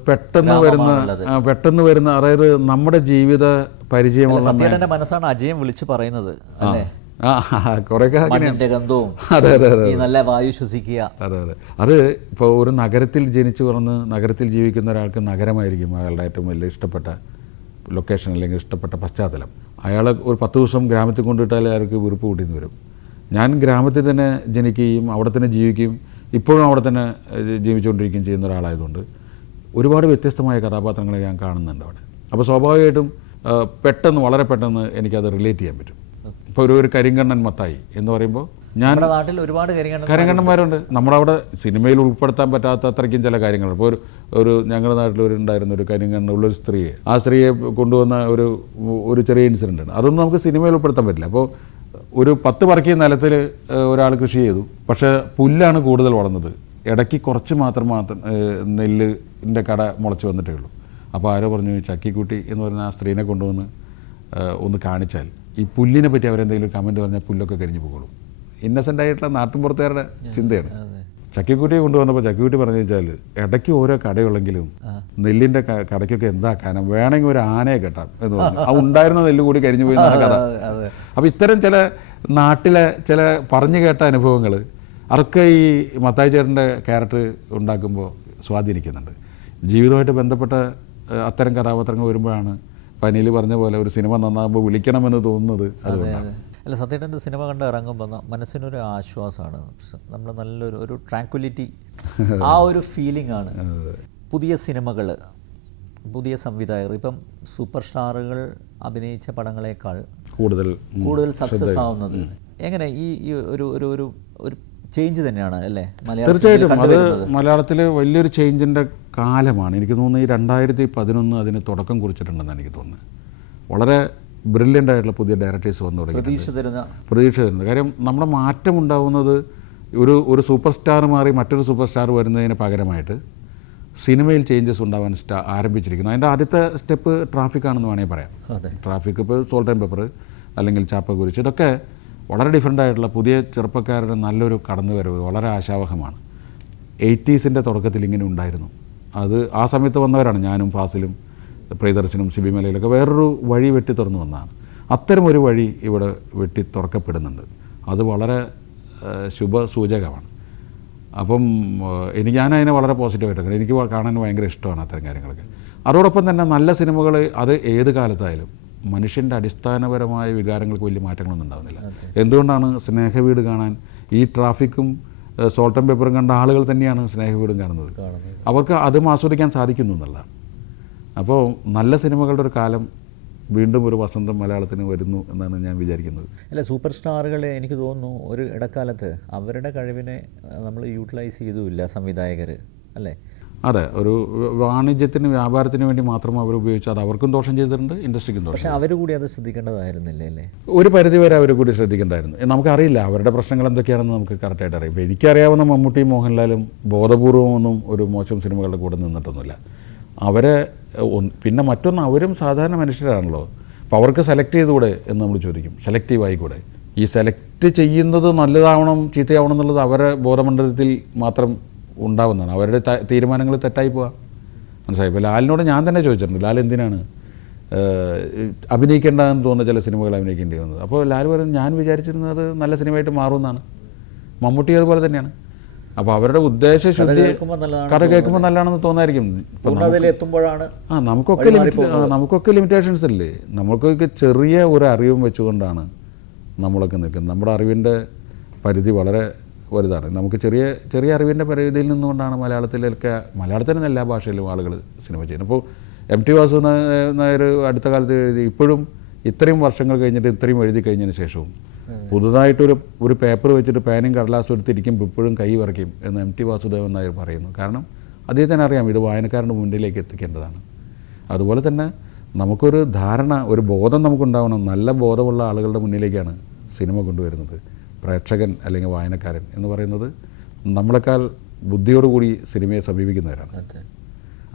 പെട്ടെന്ന് വരുന്ന അതായത് നമ്മുടെ ജീവിത പരിചയമുള്ള മനസ്സാണ് അജയം വിളിച്ച് പറയുന്നത് അല്ലേ? ഗന്ധവും നല്ല വായു ശ്വസിക്കുക. അതെ. അത് ഇപ്പോൾ ഒരു നഗരത്തിൽ ജനിച്ചു വളർന്ന് നഗരത്തിൽ ജീവിക്കുന്ന ഒരാൾക്ക് നഗരമായിരിക്കും അയാളുടെ ഏറ്റവും വലിയ ഇഷ്ടപ്പെട്ട ലൊക്കേഷൻ അല്ലെങ്കിൽ ഇഷ്ടപ്പെട്ട പശ്ചാത്തലം. അയാൾ ഒരു 10 ദിവസം ഗ്രാമത്തിൽ കൊണ്ടിട്ടാൽ അയാൾക്ക് വെറുപ്പ് കൂട്ടിന്ന് വരും. ഞാൻ ഗ്രാമത്തിൽ തന്നെ ജനിക്കുകയും അവിടെ തന്നെ ജീവിക്കുകയും ഇപ്പോഴും അവിടെ തന്നെ ജീവിച്ചുകൊണ്ടിരിക്കുകയും ചെയ്യുന്ന ഒരാളായതുകൊണ്ട് ഒരുപാട് വ്യത്യസ്തമായ കഥാപാത്രങ്ങളെ ഞാൻ കാണുന്നുണ്ട് അവിടെ. അപ്പോൾ സ്വാഭാവികമായിട്ടും വളരെ പെട്ടെന്ന് എനിക്കത് റിലേറ്റ് ചെയ്യാൻ പറ്റും. ഇപ്പോൾ ഒരു കരിങ്കണ്ണൻ മത്തായി എന്ന് പറയുമ്പോൾ ഞാൻ നാട്ടിൽ ഒരുപാട് കരിങ്കണ്ണന്മാരുണ്ട്. നമ്മളവിടെ സിനിമയിൽ ഉൾപ്പെടുത്താൻ പറ്റാത്ത അത്രയ്ക്കും ചില കാര്യങ്ങളുണ്ട്. ഇപ്പോൾ ഒരു ഞങ്ങളുടെ നാട്ടിൽ ഉണ്ടായിരുന്ന ഒരു കരിങ്കണ്ണുള്ളൊരു സ്ത്രീയെ, ആ സ്ത്രീയെ കൊണ്ടുവന്ന ഒരു ചെറിയ ഇൻസിഡൻ്റ് ആണ്. അതൊന്നും നമുക്ക് സിനിമയിൽ ഉൾപ്പെടുത്താൻ പറ്റില്ല. അപ്പോൾ ഒരു 10 പറക്കിയ നിലത്തിൽ ഒരാൾ കൃഷി ചെയ്തു, പക്ഷേ പുല്ലാണ് കൂടുതൽ വളർന്നത്. ഇടയ്ക്ക് കുറച്ച് മാത്രം നെല്ലിൻ്റെ കട മുളച്ച് വന്നിട്ടേ ഉള്ളൂ. അപ്പോൾ ആരോ പറഞ്ഞു, ചക്കിക്കുട്ടി എന്ന് പറയുന്ന ആ സ്ത്രീനെ കൊണ്ടുവന്ന് ഒന്ന് കാണിച്ചാൽ ഈ പുല്ലിനെ പറ്റി അവരെന്തെങ്കിലും കമൻറ്റ് പറഞ്ഞാൽ പുല്ലൊക്കെ കരിഞ്ഞു പോകുള്ളൂ. ഇന്നസെൻ്റ് ആയിട്ടുള്ള നാട്ടിൻപുറത്തുകാരുടെ ചിന്തയാണ്. ചക്കിക്കുട്ടിയെ കൊണ്ടുവന്നപ്പോൾ ചക്കിക്കുട്ടി പറഞ്ഞു വെച്ചാൽ ഇടയ്ക്ക് ഓരോ കടയുള്ളെങ്കിലും നെല്ലിൻ്റെ കടയ്ക്കൊക്കെ എന്താക്കാനും വേണമെങ്കിൽ ഒരു ആനയെ കെട്ടാം എന്ന് പറഞ്ഞു. ആ ഉണ്ടായിരുന്ന നെല്ല് കൂടി കരിഞ്ഞു പോയി എന്നാണ് കഥ. അപ്പോൾ ഇത്തരം ചില നാട്ടിലെ ചില പറഞ്ഞു കേട്ട അനുഭവങ്ങൾ അതൊക്കെ ഈ മത്തായി ചേട്ടൻ്റെ ക്യാരക്ടർ ഉണ്ടാക്കുമ്പോൾ സ്വാധീനിക്കുന്നുണ്ട്. ജീവിതമായിട്ട് ബന്ധപ്പെട്ട അത്തരം കഥാപാത്രങ്ങൾ വരുമ്പോഴാണ് പനിയിൽ പറഞ്ഞ പോലെ ഒരു സിനിമ നന്നാകുമ്പോൾ വിളിക്കണമെന്ന് തോന്നുന്നത്. അതുകൊണ്ടാണ്. അല്ല, സത്യേട്ടൻ്റെ സിനിമ കണ്ട് ഇറങ്ങുമ്പോൾ മനസ്സിനൊരു ആശ്വാസമാണ്. നമ്മൾ നല്ലൊരു ട്രാങ്ക്വിലിറ്റി, ആ ഒരു ഫീലിംഗ് ആണ്. പുതിയ സിനിമകൾ, പുതിയ സംവിധായകർ, ഇപ്പം സൂപ്പർ സ്റ്റാറുകൾ അഭിനയിച്ച പടങ്ങളെക്കാൾ കൂടുതൽ സക്സസ് ആവുന്നത് എങ്ങനെ? ഈ ഒരു ചേഞ്ച് തന്നെയാണ് അല്ലേ? തീർച്ചയായിട്ടും അത് മലയാളത്തിൽ വലിയൊരു ചേഞ്ചിൻ്റെ കാലമാണ്. എനിക്ക് തോന്നുന്നു ഈ 2011 അതിന് തുടക്കം കുറിച്ചിട്ടുണ്ടെന്ന് എനിക്ക് തോന്നുന്നത്. വളരെ ബ്രില്യൻ്റ് ആയിട്ടുള്ള പുതിയ ഡയറക്ടേഴ്സ് വന്നു തുടങ്ങി, പ്രതീക്ഷ തരുന്നത്. കാര്യം നമ്മുടെ മാറ്റം ഉണ്ടാവുന്നത് ഒരു സൂപ്പർ സ്റ്റാർ മാറി മറ്റൊരു സൂപ്പർ സ്റ്റാർ വരുന്നതിന് പകരമായിട്ട് സിനിമയിൽ ചേഞ്ചസ് ഉണ്ടാവാൻ ആരംഭിച്ചിരിക്കുന്നു. അതിൻ്റെ ആദ്യത്തെ സ്റ്റെപ്പ് ട്രാഫിക്കാണെന്ന് വേണമെങ്കിൽ പറയാം. ട്രാഫിക്, ഇപ്പോൾ സോൾട്ട് ആൻഡ് പെപ്പർ അല്ലെങ്കിൽ ചാപ്പകുരിശ്, ഇതൊക്കെ വളരെ ഡിഫറെൻ്റ് ആയിട്ടുള്ള പുതിയ ചെറുപ്പക്കാരുടെ നല്ലൊരു കടന്നുവരവ് വളരെ ആശാവഹമാണ്. 80s തുടക്കത്തിൽ ഇങ്ങനെ ഉണ്ടായിരുന്നു. അത് ആ സമയത്ത് വന്നവരാണ് ഞാനും ഫാസിലും പ്രിയദർശനും സിബി മലയിലൊക്കെ. വേറൊരു വഴി വെട്ടി തുറന്നു വന്നതാണ്. അത്തരമൊരു വഴി ഇവിടെ വെട്ടി തുറക്കപ്പെടുന്നുണ്ട്. അത് വളരെ ശുഭസൂചകമാണ്. അപ്പം ഞാനതിനെ വളരെ പോസിറ്റീവായിട്ട് എനിക്ക് കാണാൻ ഭയങ്കര ഇഷ്ടമാണ് അത്തരം കാര്യങ്ങളൊക്കെ. അതോടൊപ്പം തന്നെ നല്ല സിനിമകൾ അത് ഏത് കാലത്തായാലും മനുഷ്യൻ്റെ അടിസ്ഥാനപരമായ വികാരങ്ങൾക്ക് വലിയ മാറ്റങ്ങളൊന്നും ഉണ്ടാകുന്നില്ല. എന്തുകൊണ്ടാണ് സ്നേഹവീട് കാണാൻ ഈ ട്രാഫിക്കും സോൾട്ട് ആൻഡ് പേപ്പറും കണ്ട ആളുകൾ തന്നെയാണ് സ്നേഹവീടും കാണുന്നത്. അവർക്ക് അതും ആസ്വദിക്കാൻ സാധിക്കുന്നു എന്നുള്ളതാണ്. അപ്പോൾ നല്ല സിനിമകളുടെ ഒരു കാലം വീണ്ടും ഒരു വസന്തം മലയാളത്തിന് വരുന്നു എന്നാണ് ഞാൻ വിചാരിക്കുന്നത്. അല്ല, സൂപ്പർ സ്റ്റാറുകളെ എനിക്ക് തോന്നുന്നു ഒരു ഇടക്കാലത്ത് അവരുടെ കഴിവിനെ നമ്മൾ യൂട്ടിലൈസ് ചെയ്തുമില്ല സംവിധായകർ, അല്ലേ? അതെ, ഒരു വാണിജ്യത്തിന് വ്യാപാരത്തിന് വേണ്ടി മാത്രം അവർ ഉപയോഗിച്ചു. അത് അവർക്കും ദോഷം ചെയ്തിട്ടുണ്ട്, ഇൻഡസ്ട്രിക്കും ദോഷം. പക്ഷേ അവർ കൂടി അത് ശ്രദ്ധിക്കേണ്ടതായിരുന്നില്ലേ, അല്ലേ? ഒരു പരിധിവരെ അവർ കൂടി ശ്രദ്ധിക്കേണ്ടതായിരുന്നു. നമുക്കറിയില്ല അവരുടെ പ്രശ്നങ്ങൾ എന്തൊക്കെയാണെന്ന് നമുക്ക് കറക്റ്റായിട്ട് അറിയാം. ഇപ്പോൾ എനിക്കറിയാവുന്ന മമ്മൂട്ടിയും മോഹൻലാലും ബോധപൂർവമൊന്നും ഒരു മോശം സിനിമകളുടെ കൂടെ നിന്നിട്ടൊന്നുമില്ല. അവരെ പിന്നെ മറ്റൊന്ന്, അവരും സാധാരണ മനുഷ്യരാണല്ലോ. അപ്പോൾ അവർക്ക് സെലക്ട് ചെയ്തുകൂടെ എന്ന് നമ്മൾ ചോദിക്കും. സെലക്റ്റീവ് ആയിക്കൂടെ? ഈ സെലക്ട് ചെയ്യുന്നത് നല്ലതാവണം ചീത്തയാവണം എന്നുള്ളത് അവരുടെ ബോധമണ്ഡലത്തിൽ മാത്രം ഉണ്ടാവുന്നതാണ്. അവരുടെ തീരുമാനങ്ങൾ തെറ്റായി പോവാം. മനസ്സിലായി? ഇപ്പോൾ ലാലിനോട് ഞാൻ തന്നെ ചോദിച്ചിട്ടുണ്ട്, ലാൽ എന്തിനാണ് അഭിനയിക്കേണ്ടതെന്ന് തോന്നുന്ന ചില സിനിമകൾ അഭിനയിക്കേണ്ടി വന്നത്. അപ്പോൾ ലാൽ പറയുന്നത് ഞാൻ വിചാരിച്ചിരുന്നത് നല്ല സിനിമയായിട്ട് മാറുമെന്നാണ്. മമ്മൂട്ടി അതുപോലെ തന്നെയാണ്. അപ്പോൾ അവരുടെ ഉദ്ദേശശുദ്ധി കഥ കേൾക്കുമ്പോൾ നല്ലതാണെന്ന് തോന്നായിരിക്കും. നമുക്കൊക്കെ ലിമിറ്റേഷൻസ് ഇല്ലേ? നമുക്കൊക്കെ ചെറിയ ഒരു അറിവും വെച്ചുകൊണ്ടാണ് നമ്മളൊക്കെ നിൽക്കുന്നത്. നമ്മുടെ അറിവിൻ്റെ പരിധി വളരെ വലുതാണ്. നമുക്ക് ചെറിയ അറിവിൻ്റെ പരിധിയിൽ നിന്നുകൊണ്ടാണ് മലയാളത്തിലെ എല്ലാ ഭാഷയിലും ആളുകൾ സിനിമ ചെയ്യുന്നത്. അപ്പോൾ MT വാസുനായർ അടുത്ത കാലത്ത് എഴുതി, ഇപ്പോഴും ഇത്രയും വർഷങ്ങൾ കഴിഞ്ഞിട്ട് ഇത്രയും എഴുതി കഴിഞ്ഞതിന് ശേഷവും പുതുതായിട്ടൊരു പേപ്പർ വെച്ചിട്ട് പേനയും കടലാസും എടുത്തിരിക്കുമ്പോൾ ഇപ്പോഴും കൈ വിറയ്ക്കും എന്ന് MT വാസുദേവൻ നായർ പറയുന്നു. കാരണം അദ്ദേഹത്തിന് അറിയാം ഇത് വായനക്കാരൻ്റെ മുന്നിലേക്ക് എത്തിക്കേണ്ടതാണ്. അതുപോലെ തന്നെ നമുക്കൊരു ധാരണ, ഒരു ബോധം നമുക്കുണ്ടാവണം. നല്ല ബോധമുള്ള ആളുകളുടെ മുന്നിലേക്കാണ് സിനിമ കൊണ്ടുവരുന്നത്. പ്രേക്ഷകൻ അല്ലെങ്കിൽ വായനക്കാരൻ എന്ന് പറയുന്നത് നമ്മളെക്കാൾ ബുദ്ധിയോടുകൂടി സിനിമയെ സമീപിക്കുന്നവരാണ്.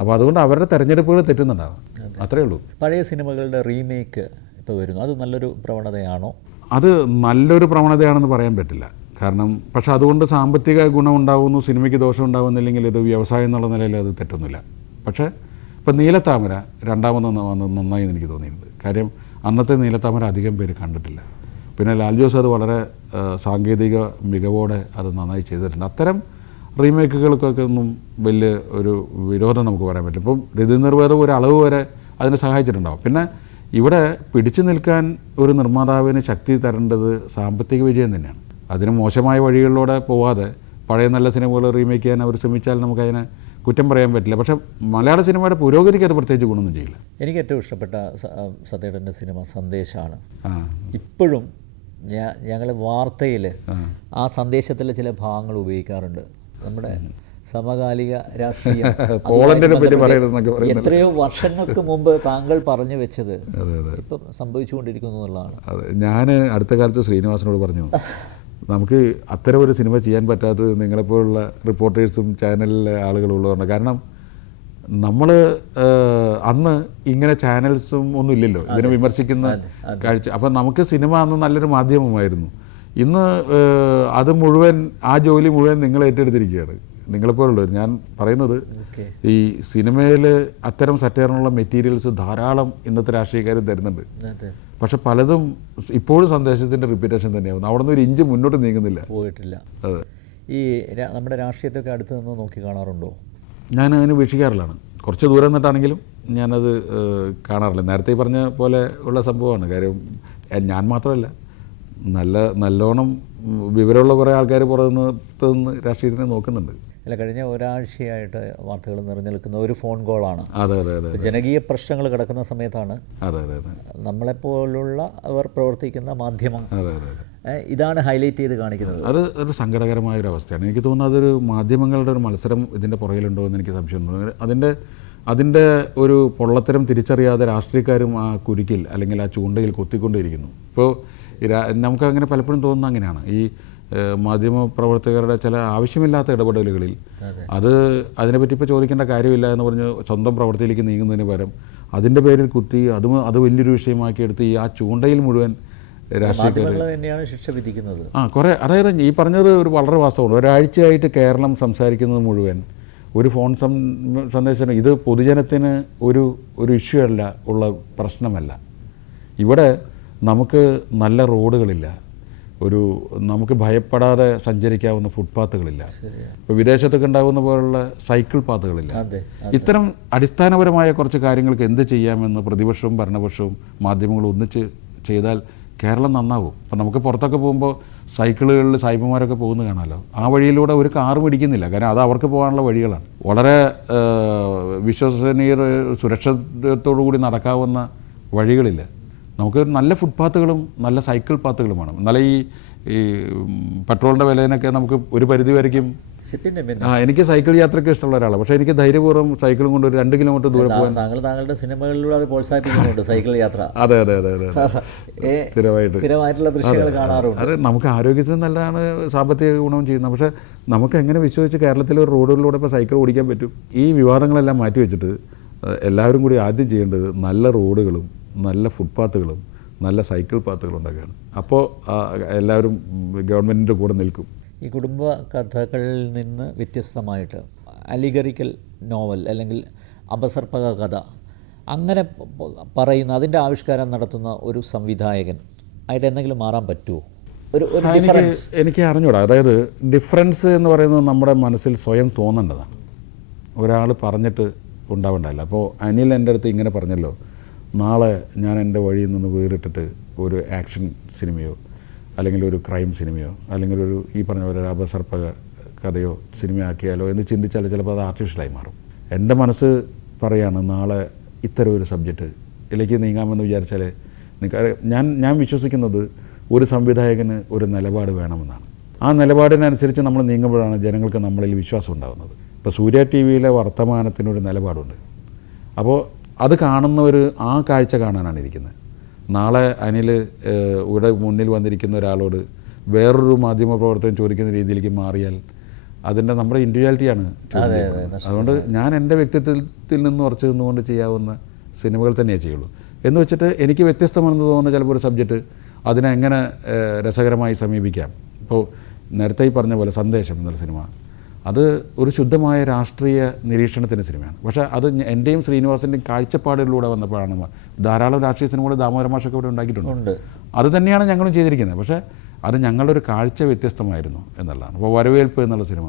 അപ്പോൾ അതുകൊണ്ട് അവരുടെ തെരഞ്ഞെടുപ്പുകൾ തെറ്റുന്നുണ്ടാവും. അത്രയേ ഉള്ളൂ. പഴയ സിനിമകളുടെ റീമേക്ക് ഇപ്പോൾ വരുന്നു, അത് നല്ലൊരു പ്രവണതയാണോ? അത് നല്ലൊരു പ്രവണതയാണെന്ന് പറയാൻ പറ്റില്ല. കാരണം പക്ഷേ അതുകൊണ്ട് സാമ്പത്തിക ഗുണം ഉണ്ടാകുന്നു, സിനിമയ്ക്ക് ദോഷം ഉണ്ടാകുന്നില്ലെങ്കിൽ ഇത് വ്യവസായം എന്നുള്ള നിലയിൽ അത് തെറ്റൊന്നുമില്ല. പക്ഷേ ഇപ്പോൾ നീലത്താമര രണ്ടാമത് വന്ന് നന്നായി എന്ന് എനിക്ക് തോന്നിയിട്ടുണ്ട്. കാര്യം അന്നത്തെ നീലത്താമര അധികം പേര് കണ്ടിട്ടില്ല. പിന്നെ ലാൽ ജോസ് അത് വളരെ സാങ്കേതിക മികവോടെ അത് നന്നായി ചെയ്തിട്ടുണ്ട്. അത്തരം റീമേക്കുകൾക്കൊക്കെ ഒന്നും വലിയ ഒരു വിരോധം നമുക്ക് പറയാൻ പറ്റില്ല. ഇപ്പം രതി നിർവേദം ഒരു അളവ് വരെ അതിനെ സഹായിച്ചിട്ടുണ്ടാവും. പിന്നെ ഇവിടെ പിടിച്ചു നിൽക്കാൻ ഒരു നിർമ്മാതാവിന് ശക്തി തരേണ്ടത് സാമ്പത്തിക വിജയം തന്നെയാണ്. അതിന് മോശമായ വഴികളിലൂടെ പോവാതെ പഴയ നല്ല സിനിമകൾ റീമേക്ക് ചെയ്യാൻ അവർ ശ്രമിച്ചാൽ നമുക്കതിനെ കുറ്റം പറയാൻ പറ്റില്ല. പക്ഷേ മലയാള സിനിമയുടെ പുരോഗതിക്ക് അത് പ്രത്യേകിച്ച് ഗുണമൊന്നും ചെയ്യില്ല. എനിക്ക് ഏറ്റവും ഇഷ്ടപ്പെട്ട സത്യേട്ടൻ്റെ സിനിമ സന്ദേശമാണ്. ഇപ്പോഴും ഞങ്ങൾ വാർത്തയിൽ ആ സന്ദേശത്തിലെ ചില ഭാഗങ്ങൾ ഉപയോഗിക്കാറുണ്ട്. നമ്മുടെ സമകാലിക രാഷ്ട്രീയം എത്രയോ വർഷങ്ങൾക്ക് മുമ്പ് താങ്കൾ പറഞ്ഞു വെച്ചത് ഇപ്പം സംഭവിച്ചുകൊണ്ടിരിക്കുന്നു എന്നുള്ളതാണ്. അതെ, ഞാൻ അടുത്ത കാലത്ത് ശ്രീനിവാസനോട് പറഞ്ഞു, നമുക്ക് അത്തരം ഒരു സിനിമ ചെയ്യാൻ പറ്റാത്തത് നിങ്ങളെപ്പോലുള്ള റിപ്പോർട്ടേഴ്സും ചാനലിലെ ആളുകളുള്ളതുകൊണ്ട്. കാരണം നമ്മൾ അന്ന് ഇങ്ങനെ ചാനൽസും ഒന്നും ഇല്ലല്ലോ ഇതിനെ വിമർശിക്കുന്ന കാഴ്ച. അപ്പം നമുക്ക് സിനിമ അന്ന് നല്ലൊരു മാധ്യമമായിരുന്നു. ഇന്ന് അത് മുഴുവൻ, ആ ജോലി മുഴുവൻ നിങ്ങൾ ഏറ്റെടുത്തിരിക്കുകയാണ്. നിങ്ങളെപ്പോലുള്ളവർ. ഞാൻ പറയുന്നത് ഈ സിനിമയിൽ അത്തരം സറ്റയറിനുള്ള മെറ്റീരിയൽസ് ധാരാളം ഇന്നത്തെ രാഷ്ട്രീയക്കാരും തരുന്നുണ്ട്. പക്ഷെ പലതും ഇപ്പോഴും സന്ദേശത്തിൻ്റെ റിപ്പീറ്റേഷൻ തന്നെയാവുന്നു. അവിടെ നിന്ന് ഒരു ഇഞ്ച് മുന്നോട്ട് നീങ്ങുന്നില്ല, പോയിട്ടില്ല. അതെ. ഈ നമ്മുടെ രാഷ്ട്രീയത്തൊക്കെ അടുത്ത് നിന്ന് നോക്കി കാണാറുണ്ടോ? ഞാൻ അതിന് വീക്ഷിക്കാറില്ലാണ്. കുറച്ച് ദൂരം നിന്നിട്ടാണെങ്കിലും ഞാനത് കാണാറില്ല. നേരത്തെ പറഞ്ഞ പോലെ ഉള്ള സംഭവമാണ്. കാര്യം ഞാൻ മാത്രമല്ല, നല്ലോണം വിവരമുള്ള കുറേ ആൾക്കാർ പുറത്തുനിന്ന് രാഷ്ട്രീയത്തിനെ നോക്കുന്നുണ്ട്. അല്ല, കഴിഞ്ഞ ഒരാഴ്ചയായിട്ട് വാർത്തകൾ നിറഞ്ഞു നിൽക്കുന്ന ഒരു ഫോൺ കോളാണ്. അതെ അതെ അതെ. ജനകീയ പ്രശ്നങ്ങൾ കിടക്കുന്ന സമയത്താണ് അതെ അതെ അതെ നമ്മളെപ്പോലുള്ള അവർ പ്രവർത്തിക്കുന്ന മാധ്യമം ഇതാണ് ഹൈലൈറ്റ് ചെയ്ത് കാണിക്കുന്നത്. അത് ഒരു സങ്കടകരമായൊരു അവസ്ഥയാണ്. എനിക്ക് തോന്നുന്നത് അതൊരു മാധ്യമങ്ങളുടെ ഒരു മത്സരം ഇതിൻ്റെ പുറകിലുണ്ടോ എന്ന് എനിക്ക് സംശയമുണ്ട്. അതിൻ്റെ ഒരു പൊള്ളത്തരം തിരിച്ചറിയാതെ രാഷ്ട്രീയക്കാരും ആ കുരുക്കിൽ അല്ലെങ്കിൽ ആ ചൂണ്ടയിൽ കൊത്തിക്കൊണ്ടിരിക്കുന്നു. ഇപ്പോൾ നമുക്കങ്ങനെ പലപ്പോഴും തോന്നുന്നത് അങ്ങനെയാണ്. ഈ മാധ്യമപ്രവർത്തകരുടെ ചില ആവശ്യമില്ലാത്ത ഇടപെടലുകളിൽ അതിനെപ്പറ്റി ഇപ്പോൾ ചോദിക്കേണ്ട കാര്യമില്ല എന്ന് പറഞ്ഞ് സ്വന്തം പ്രവൃത്തിയിലേക്ക് നീങ്ങുന്നതിന് പകരം അതിൻ്റെ പേരിൽ കുത്തി അത് വലിയൊരു വിഷയമാക്കി എടുത്ത് ഈ ആ ചൂണ്ടയിൽ മുഴുവൻ രാഷ്ട്രീയക്കാർ തന്നെയാണ് ശിക്ഷ വിധിക്കുന്നത്. കുറേ, അതായത് ഈ പറഞ്ഞത് ഒരു വളരെ വാസ്തവമാണ്. ഒരാഴ്ചയായിട്ട് കേരളം സംസാരിക്കുന്നത് മുഴുവൻ ഒരു ഫോൺ സന്ദേശം ഇത് പൊതുജനത്തിന് ഒരു ഇഷ്യൂ അല്ല, ഉള്ള പ്രശ്നമല്ല. ഇവിടെ നമുക്ക് നല്ല റോഡുകളില്ല, നമുക്ക് ഭയപ്പെടാതെ സഞ്ചരിക്കാവുന്ന ഫുട്പാത്തുകളില്ല, ഇപ്പോൾ വിദേശത്തൊക്കെ ഉണ്ടാകുന്ന പോലുള്ള സൈക്കിൾ പാത്തുകളില്ല. ഇത്തരം അടിസ്ഥാനപരമായ കുറച്ച് കാര്യങ്ങൾക്ക് എന്ത് ചെയ്യാമെന്ന് പ്രതിപക്ഷവും ഭരണപക്ഷവും മാധ്യമങ്ങളും ഒന്നിച്ച് ചെയ്താൽ കേരളം നന്നാവും. അപ്പം നമുക്ക് പുറത്തൊക്കെ പോകുമ്പോൾ സൈക്കിളുകളിൽ സായിപ്പന്മാരൊക്കെ പോകുന്നത് കാണാമല്ലോ. ആ വഴിയിലൂടെ ഒരു കാറും ഇടിക്കുന്നില്ല, കാരണം അത് അവർക്ക് പോകാനുള്ള വഴികളാണ്. വളരെ വിശ്വസനീയ സുരക്ഷിതത്തോടു കൂടി നടക്കാവുന്ന വഴികളില്ല. നമുക്ക് നല്ല ഫുട്പാത്തുകളും നല്ല സൈക്കിൾ പാത്തുകളുമാണ്. എന്നാലും ഈ പെട്രോളിൻ്റെ വിലയിനൊക്കെ നമുക്ക് ഒരു പരിധി വരയ്ക്കും. എനിക്ക് സൈക്കിൾ യാത്രയ്ക്ക് ഇഷ്ടമുള്ള ഒരാളാണ്, പക്ഷേ എനിക്ക് ധൈര്യപൂർവ്വം സൈക്കിളും കൊണ്ട് ഒരു 2 കിലോമീറ്റർ ദൂരെ പോകാൻ താങ്കളുടെ സിനിമകളിലൂടെ അത് പ്രോത്സാഹിപ്പിക്കുന്നുണ്ട് സൈക്കിൾ യാത്ര. അതെ സ്ഥിരമായിട്ടുള്ള ദൃശ്യങ്ങൾ കാണാറുണ്ട്. അത് നമുക്ക് ആരോഗ്യത്തിന് നല്ലതാണ്, സാമ്പത്തിക ഗുണവും ചെയ്യുന്നത്. പക്ഷേ നമുക്ക് എങ്ങനെ വിശ്വസിച്ച് കേരളത്തിലെ റോഡുകളിലൂടെ ഇപ്പോൾ സൈക്കിൾ ഓടിക്കാൻ പറ്റും? ഈ വിവാദങ്ങളെല്ലാം മാറ്റിവെച്ചിട്ട് എല്ലാവരും കൂടി ആദ്യം ചെയ്യേണ്ടത് നല്ല റോഡുകളും നല്ല ഫുട്പാത്തുകളും നല്ല സൈക്കിൾ പാത്തുകളും ഉണ്ടാക്കുകയാണ്. അപ്പോൾ എല്ലാവരും ഗവൺമെൻറ്റിൻ്റെ കൂടെ നിൽക്കും. ഈ കുടുംബ കഥകളിൽ നിന്ന് വ്യത്യസ്തമായിട്ട് അലിഗറിക്കൽ നോവൽ അല്ലെങ്കിൽ അപസർപ്പക കഥ അങ്ങനെ പറയുന്ന അതിൻ്റെ ആവിഷ്കാരം നടത്തുന്ന ഒരു സംവിധായകൻ ആയിട്ട് എന്തെങ്കിലും മാറാൻ പറ്റുമോ? ഒരു ഡിഫറൻസ് എനിക്ക് അറിഞ്ഞൂടാ. അതായത് ഡിഫറൻസ് എന്ന് പറയുന്നത് നമ്മുടെ മനസ്സിൽ സ്വയം തോന്നേണ്ടതാണ്, ഒരാൾ പറഞ്ഞിട്ട് ഉണ്ടാവേണ്ടതല്ല. അപ്പോൾ അനിൽ എൻ്റെ അടുത്ത് ഇങ്ങനെ പറഞ്ഞല്ലോ, നാളെ ഞാൻ എൻ്റെ വഴിയിൽ നിന്ന് വേറിട്ടിട്ട് ഒരു ആക്ഷൻ സിനിമയോ അല്ലെങ്കിൽ ഒരു ക്രൈം സിനിമയോ അല്ലെങ്കിൽ ഈ പറഞ്ഞ പോലെ ഒരു അപസർപ്പക കഥയോ സിനിമയാക്കിയാലോ എന്ന് ചിന്തിച്ചാൽ ചിലപ്പോൾ അത് ആർട്ടിഫിഷ്യലായി മാറും. എൻ്റെ മനസ്സ് പറയാണ് നാളെ ഇത്തരം ഒരു സബ്ജക്റ്റിലേക്ക് നീങ്ങാമെന്ന് വിചാരിച്ചാൽ ഞാൻ വിശ്വസിക്കുന്നത് ഒരു സംവിധായകന് ഒരു നിലപാട് വേണമെന്നാണ്. ആ നിലപാടിനനുസരിച്ച് നമ്മൾ നീങ്ങുമ്പോഴാണ് ജനങ്ങൾക്ക് നമ്മളിൽ വിശ്വാസം ഉണ്ടാകുന്നത്. ഇപ്പോൾ സൂര്യ ടി വിയിലെ വർത്തമാനത്തിനൊരു നിലപാടുണ്ട്. അപ്പോൾ അത് കാണുന്നവർ ആ കാഴ്ച കാണാനാണ് ഇരിക്കുന്നത്. നാളെ അനിൽ ഇവിടെ മുന്നിൽ വന്നിരിക്കുന്ന ഒരാളോട് വേറൊരു മാധ്യമപ്രവർത്തകൻ ചോദിക്കുന്ന രീതിയിലേക്ക് മാറിയാൽ അതിൻ്റെ നമ്മുടെ ഇൻഡിവിജ്വാലിറ്റിയാണ് ചോദിക്കുന്നത്. അതുകൊണ്ട് ഞാൻ എൻ്റെ വ്യക്തിത്വത്തിൽ നിന്ന് ഉറച്ചു നിന്നുകൊണ്ട് ചെയ്യാവുന്ന സിനിമകൾ തന്നെയേ ചെയ്യുള്ളൂ. എന്ന് വെച്ചിട്ട് എനിക്ക് വ്യത്യസ്തമാണെന്ന് തോന്നുന്ന ചിലപ്പോൾ ഒരു സബ്ജക്റ്റ് അതിനെ എങ്ങനെ രസകരമായി സമീപിക്കാം. ഇപ്പോൾ നേരത്തെ ഈ പറഞ്ഞ പോലെ സന്ദേശം എന്നൊരു സിനിമ, അത് ഒരു ശുദ്ധമായ രാഷ്ട്രീയ നിരീക്ഷണത്തിൻ്റെ സിനിമയാണ്. പക്ഷേ അത് എൻ്റെയും ശ്രീനിവാസിൻ്റെയും കാഴ്ചപ്പാടുകളിലൂടെ വന്നപ്പോഴാണ് ധാരാളം രാഷ്ട്രീയ സിനിമകൾ ദാമോദരൻ മാഷൊക്കെ ഇവിടെ ഉണ്ടാക്കിയിട്ടുണ്ട്. അത് തന്നെയാണ് ഞങ്ങളും ചെയ്തിരിക്കുന്നത്. പക്ഷേ അത് ഞങ്ങളുടെ ഒരു കാഴ്ച വ്യത്യസ്തമായിരുന്നു എന്നുള്ളതാണ്. അപ്പോൾ വരവേൽപ്പ് എന്നുള്ള സിനിമ,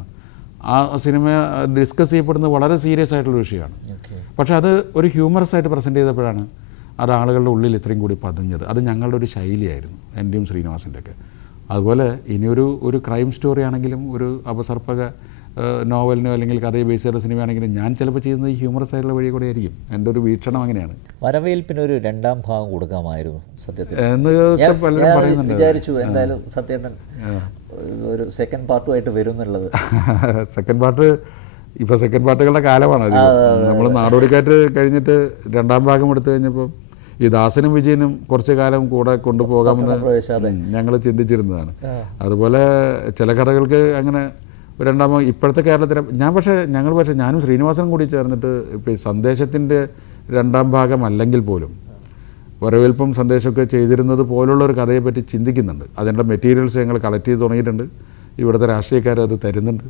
ആ സിനിമ ഡിസ്കസ് ചെയ്യപ്പെടുന്നത് വളരെ സീരിയസ് ആയിട്ടുള്ള വിഷയമാണ്. പക്ഷേ അത് ഒരു ഹ്യൂമറസ് ആയിട്ട് പ്രസൻറ്റ് ചെയ്തപ്പോഴാണ് അത് ആളുകളുടെ ഉള്ളിൽ ഇത്രയും കൂടി പതിഞ്ഞത്. അത് ഞങ്ങളുടെ ഒരു ശൈലിയായിരുന്നു, എൻ്റെയും ശ്രീനിവാസിൻ്റെയൊക്കെ. അതുപോലെ ഇനിയൊരു ക്രൈം സ്റ്റോറി ആണെങ്കിലും ഒരു അപസർപ്പക നോവലിനോ അല്ലെങ്കിൽ കഥയെ ബേസ് ചെയ്ത സിനിമയാണെങ്കിലും ഞാൻ ചിലപ്പോൾ ചെയ്യുന്നത് ഈ ഹ്യൂമറസ് ആയിട്ടുള്ള വഴി കൂടെ ആയിരിക്കും. എൻ്റെ ഒരു വീക്ഷണം അങ്ങനെയാണ്. വരവേൽപ്പിനൊരു 2ാം ഭാഗം കൊടുക്കാമായിരുന്നു സത്യത്തിൽ എന്ന് പലരും പറയുന്നുണ്ട്. വിചാരിച്ചു എന്തായാലും സത്യേട്ടൻ ഒരു സെക്കൻഡ് പാർട്ടുമായിട്ട് വരും എന്നുള്ളത്. സെക്കൻഡ് പാർട്ടുകളുടെ കാലമാണ്. നമ്മൾ നാടോടിക്കാറ്റ് കഴിഞ്ഞിട്ട് 2ാം ഭാഗം എടുത്തു കഴിഞ്ഞപ്പോൾ ഈ ദാസനും വിജയനും കുറച്ച് കാലം കൂടെ കൊണ്ടുപോകാമെന്ന് ഞങ്ങൾ ചിന്തിച്ചിരുന്നതാണ്. അതുപോലെ ചില കഥകൾക്ക് അങ്ങനെ 2ാം ഭാഗം ഇപ്പോഴത്തെ കേരളത്തിലെ ഞങ്ങൾ ഞാനും ശ്രീനിവാസനും കൂടി ചേർന്നിട്ട് ഇപ്പോൾ സന്ദേശത്തിൻ്റെ 2ാം ഭാഗം അല്ലെങ്കിൽ പോലും വരവേൽപ്പും സന്ദേശമൊക്കെ ചെയ്തിരുന്നത് പോലുള്ള ഒരു കഥയെപ്പറ്റി ചിന്തിക്കുന്നുണ്ട്. അതിൻ്റെ മെറ്റീരിയൽസ് ഞങ്ങൾ കളക്ട് ചെയ്ത് തുടങ്ങിയിട്ടുണ്ട്. ഇവിടുത്തെ രാഷ്ട്രീയക്കാർ അത് തരുന്നുണ്ട്.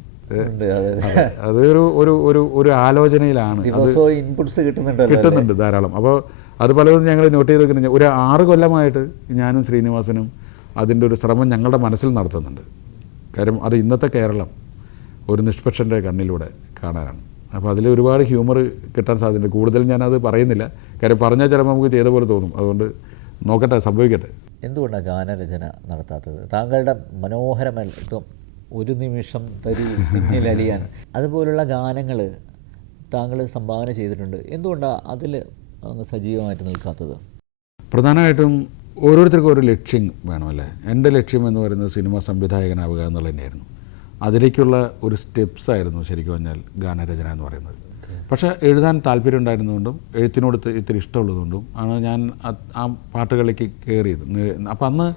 അതൊരു ഒരു ആലോചനയിലാണ്, കിട്ടുന്നുണ്ട് ധാരാളം. അപ്പോൾ അത് പലതും ഞങ്ങൾ നോട്ട് ചെയ്ത് വെക്കുന്നത് ഒരു 6 കൊല്ലമായിട്ട് ഞാനും ശ്രീനിവാസനും അതിൻ്റെ ഒരു ശ്രമം ഞങ്ങളുടെ മനസ്സിൽ നടത്തുന്നുണ്ട്. കാര്യം അത് ഇന്നത്തെ കേരളം ഒരു നിഷ്പക്ഷൻ്റെ കണ്ണിലൂടെ കാണാനാണ്. അപ്പോൾ അതിൽ ഒരുപാട് ഹ്യൂമർ കിട്ടാൻ സാധ്യതയുണ്ട്. കൂടുതൽ ഞാനത് പറയുന്നില്ല, കാര്യം പറഞ്ഞാൽ ചിലപ്പോൾ നമുക്ക് ചെയ്ത പോലെ തോന്നും. അതുകൊണ്ട് നോക്കട്ടെ, സംഭവിക്കട്ടെ. എന്തുകൊണ്ടാണ് ഗാനരചന നടത്താത്തത്? താങ്കളുടെ മനോഹരമായ ഇപ്പം ഒരു നിമിഷം തരൂ പിന്നിലലിയാൻ അതുപോലുള്ള ഗാനങ്ങൾ താങ്കൾ സംഭാവന ചെയ്തിട്ടുണ്ട്. എന്തുകൊണ്ടാണ് അതിൽ അങ്ങ് സജീവമായിട്ട് നിൽക്കാത്തത്? പ്രധാനമായിട്ടും ഓരോരുത്തർക്കും ഒരു ലക്ഷ്യം വേണമല്ലേ. എൻ്റെ ലക്ഷ്യം എന്ന് പറയുന്നത് സിനിമ സംവിധായകനാവുക എന്നുള്ളത് തന്നെയായിരുന്നു. അതിലേക്കുള്ള ഒരു സ്റ്റെപ്സ് ആയിരുന്നു ശരിക്കും പറഞ്ഞാൽ ഗാനരചന എന്ന് പറയുന്നത്. പക്ഷേ എഴുതാൻ താല്പര്യം ഉണ്ടായിരുന്നതുകൊണ്ടും എഴുത്തിനോട് ഇത്തിരി ഇഷ്ടമുള്ളതുകൊണ്ടും ആണ് ഞാൻ ആ പാട്ടുകളിലേക്ക് കയറിയത്. അപ്പോൾ അന്ന്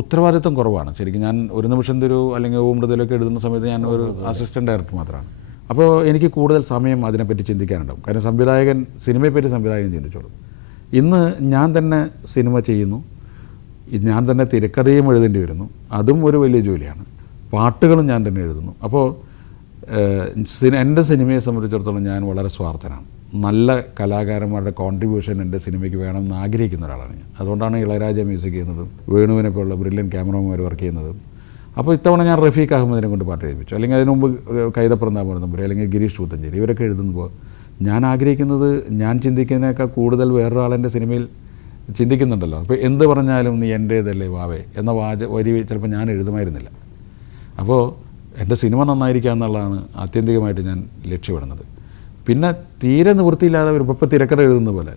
ഉത്തരവാദിത്വം കുറവാണ് ശരിക്കും. ഞാൻ ഒരു നിമിഷം തരൂ അല്ലെങ്കിൽ ഓമൃതയിലൊക്കെ എഴുതുന്ന സമയത്ത് ഞാൻ ഒരു അസിസ്റ്റൻറ്റ് ഡയറക്ടർ മാത്രമാണ്. അപ്പോൾ എനിക്ക് കൂടുതൽ സമയം അതിനെപ്പറ്റി ചിന്തിക്കാനുണ്ടാവും. കാരണം സംവിധായകൻ സിനിമയെപ്പറ്റി സംവിധായകൻ ചിന്തിച്ചോളും. ഇന്ന് ഞാൻ തന്നെ സിനിമ ചെയ്യുന്നു, ഞാൻ തന്നെ തിരക്കഥയും എഴുതേണ്ടി വരുന്നു, അതും ഒരു വലിയ ജോലിയാണ്. പാട്ടുകളും ഞാൻ തന്നെ എഴുതുന്നു. അപ്പോൾ എൻ്റെ സിനിമയെ സംബന്ധിച്ചിടത്തോളം ഞാൻ വളരെ സ്വാർത്ഥനാണ്. നല്ല കലാകാരന്മാരുടെ കോൺട്രിബ്യൂഷൻ എൻ്റെ സിനിമയ്ക്ക് വേണമെന്ന് ആഗ്രഹിക്കുന്ന ഒരാളാണ് ഞാൻ. അതുകൊണ്ടാണ് ഇളയരാജ മ്യൂസിക് ചെയ്യുന്നതും വേണുവിനെ പോലുള്ള ബ്രില്യൻ ക്യാമറമാർ വർക്ക് ചെയ്യുന്നതും. അപ്പോൾ ഇത്തവണ ഞാൻ റഫീഖ് അഹമ്മദിനെ കൊണ്ട് പാട്ട് എഴുതിപ്പിച്ചു. അല്ലെങ്കിൽ അതിനു മുമ്പ് കൈതപ്രന്താപൻ നമ്പൂരി അല്ലെങ്കിൽ ഗിരീഷ് പുത്തഞ്ചേരി ഇവരൊക്കെ എഴുതുമ്പോൾ ഞാൻ ആഗ്രഹിക്കുന്നത് ഞാൻ ചിന്തിക്കുന്നതിനേക്കാൾ കൂടുതൽ വേറൊരാളെൻ്റെ സിനിമയിൽ ചിന്തിക്കുന്നുണ്ടല്ലോ. അപ്പോൾ എന്ത് പറഞ്ഞാലും നീ എൻ്റേതല്ലേ വാവേ എന്ന വരി ചിലപ്പോൾ ഞാൻ എഴുതുമായിരുന്നില്ല. അപ്പോൾ എൻ്റെ സിനിമ നന്നായിരിക്കുക എന്നുള്ളതാണ് ആത്യന്തികമായിട്ട് ഞാൻ ലക്ഷ്യമിടുന്നത്. പിന്നെ തീരെ നിവൃത്തിയില്ലാതെ വരുമ്പോൾ ഇപ്പോൾ തിരക്കഥ എഴുതുന്ന പോലെ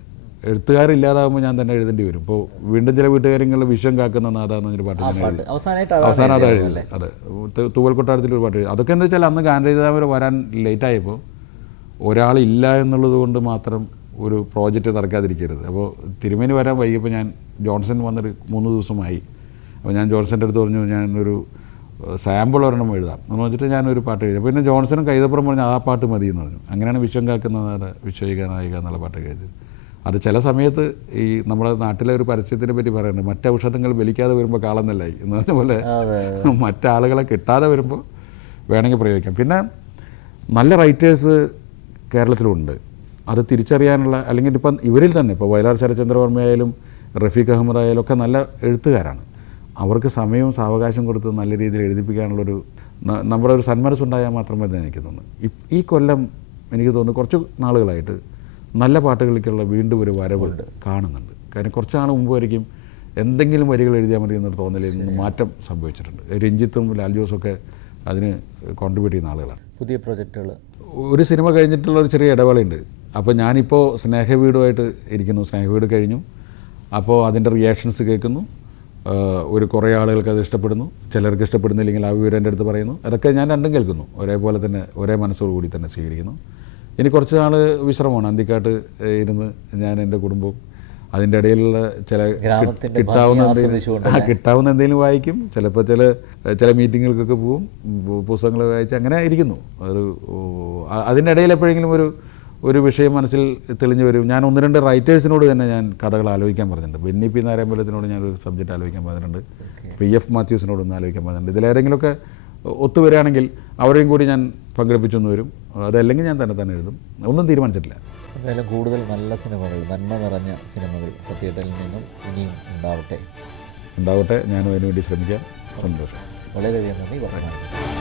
എഴുത്തുകാരില്ലാതാകുമ്പോൾ ഞാൻ തന്നെ എഴുതേണ്ടി വരും. ഇപ്പോൾ വീണ്ടും ചില വീട്ടുകാര്യങ്ങളിൽ വിഷം കാക്കുന്ന നാഥ എന്നൊരു പാട്ട് ഞാൻ എഴുതി. അവസാനം അതാണ് എഴുതി. അതെ, തൂവൽ കൊട്ടാരത്തിലൊരു പാട്ട് എഴുതി. അതൊക്കെ എന്താ വെച്ചാൽ അന്ന് ഗാനരചയിതാവ് വരാൻ ലേറ്റായപ്പോൾ ഒരാളില്ല എന്നുള്ളത് കൊണ്ട് മാത്രം ഒരു പ്രോജക്റ്റ് നടക്കാതിരിക്കരുത്. അപ്പോൾ തിരുമേനി വരാൻ വൈകിയപ്പോൾ ഞാൻ ജോൺസൺ വന്നൊരു 3 ദിവസമായി. അപ്പോൾ ഞാൻ ജോൺസൻ്റെ അടുത്ത് പറഞ്ഞു ഞാനൊരു സാമ്പിൾ ഒരെണ്ണം എഴുതാം എന്ന് വെച്ചിട്ട് ഞാനൊരു പാട്ട് എഴുതി. പിന്നെ ജോൺസണും കൈതപ്പുറം പറഞ്ഞു ആ പാട്ട് മതി എന്ന് പറഞ്ഞു. അങ്ങനെയാണ് വിശ്വം കാക്കുന്ന വിശ്വയികാനായിക എന്നുള്ള പാട്ട് എഴുതിയത്. അത് ചില സമയത്ത് ഈ നമ്മുടെ നാട്ടിലെ ഒരു പരസ്യത്തിനെ പറ്റി പറയുന്നുണ്ട്, മറ്റൗഷധങ്ങൾ ബലിക്കാതെ വരുമ്പോൾ കാളന്നല്ലായി എന്ന് പറഞ്ഞ പോലെ മറ്റാളുകളെ കിട്ടാതെ വരുമ്പോൾ വേണമെങ്കിൽ പ്രയോഗിക്കാം. പിന്നെ നല്ല റൈറ്റേഴ്സ് കേരളത്തിലുണ്ട്. അത് തിരിച്ചറിയാനുള്ള, അല്ലെങ്കിൽ ഇപ്പം ഇവരിൽ തന്നെ ഇപ്പോൾ വയലാർ ശരത്ചന്ദ്രവർമ്മയായാലും റഫീഖ് അഹമ്മദ് ആയാലും ഒക്കെ നല്ല എഴുത്തുകാരാണ്. അവർക്ക് സമയവും സാവകാശം കൊടുത്ത് നല്ല രീതിയിൽ എഴുതിപ്പിക്കാനുള്ളൊരു നമ്മുടെ ഒരു സന്മനസ്സുണ്ടായാൽ മാത്രമേ എനിക്ക് തോന്നുന്നു. ഈ കൊല്ലം എനിക്ക് തോന്നുന്നു കുറച്ച് നാളുകളായിട്ട് നല്ല പാട്ടുകളിലേക്കുള്ള വീണ്ടും ഒരു വരവ് കാണുന്നുണ്ട്. കാര്യം കുറച്ച് നാൾ മുമ്പ് വരയ്ക്കും എന്തെങ്കിലും വരികൾ എഴുതിയാൽ മതി എന്നൊരു തോന്നലിൽ നിന്ന് മാറ്റം സംഭവിച്ചിട്ടുണ്ട്. രഞ്ജിത്തും ലാൽ ജോസൊക്കെ അതിന് കോൺട്രിബ്യൂട്ട് ചെയ്യുന്ന ആളുകളാണ്. പുതിയ പ്രൊജക്റ്റുകൾ ഒരു സിനിമ കഴിഞ്ഞിട്ടുള്ള ഒരു ചെറിയ ഇടവേളയുണ്ട്. അപ്പോൾ ഞാനിപ്പോൾ സ്നേഹവീടുമായിട്ട് ഇരിക്കുന്നു. സ്നേഹവീട് കഴിഞ്ഞു. അപ്പോൾ അതിൻ്റെ റിയാക്ഷൻസ് കേൾക്കുന്നു. ഒരു കുറേ ആളുകൾക്ക് അത് ഇഷ്ടപ്പെടുന്നു, ചിലർക്ക് ഇഷ്ടപ്പെടുന്നില്ലെങ്കിൽ ആ വിവരം എൻ്റെ അടുത്ത് പറയുന്നു. അതൊക്കെ ഞാൻ രണ്ടും കേൾക്കുന്നു. ഒരേപോലെ തന്നെ ഒരേ മനസ്സോടുകൂടി തന്നെ സ്വീകരിക്കുന്നു. ഇനി കുറച്ച് നാൾ വിശ്രമമാണ്. അന്തിക്കാട്ട് ഇരുന്ന് ഞാൻ എൻ്റെ കുടുംബവും അതിൻ്റെ ഇടയിലുള്ള ചില കിട്ടാവുന്ന എന്തെങ്കിലും വായിക്കും. ചിലപ്പോൾ ചില മീറ്റിങ്ങുകൾക്കൊക്കെ പോവും, പുസ്തകങ്ങൾ വായിച്ച് അങ്ങനെ ഇരിക്കുന്നു. അതിൻ്റെ ഇടയിൽ എപ്പോഴെങ്കിലും ഒരു വിഷയം മനസ്സിൽ തെളിഞ്ഞു വരും. ഞാൻ 1-2 റൈറ്റേഴ്സിനോട് തന്നെ ഞാൻ കഥകൾ ആലോചിക്കാൻ പറഞ്ഞിട്ടുണ്ട്. ബെന്നി പി നാരായണപുരത്തിനോട് ഞാനൊരു സബ്ജക്റ്റ് ആലോചിക്കാൻ പറഞ്ഞിട്ടുണ്ട്. PF മാത്യൂസിനോടൊന്ന് ആലോചിക്കാൻ പറഞ്ഞിട്ടുണ്ട്. ഇതിലേതെങ്കിലുമൊക്കെ ഒത്തുവരികയാണെങ്കിൽ അവരെയും കൂടി ഞാൻ പങ്കെടുപ്പിച്ചൊന്ന് വരും. അതല്ലെങ്കിൽ ഞാൻ തന്നെ എഴുതും. ഒന്നും തീരുമാനിച്ചിട്ടില്ല. എന്തായാലും കൂടുതൽ നല്ല സിനിമകൾ, നന്മ നിറഞ്ഞ സിനിമകൾ സത്യേട്ടനിൽ നിന്നും ഇനിയും ഉണ്ടാവട്ടെ. ഞാനും അതിനുവേണ്ടി ശ്രമിക്കാം. സന്തോഷം. വളരെയധികം നന്ദി. വർത്തമാനം.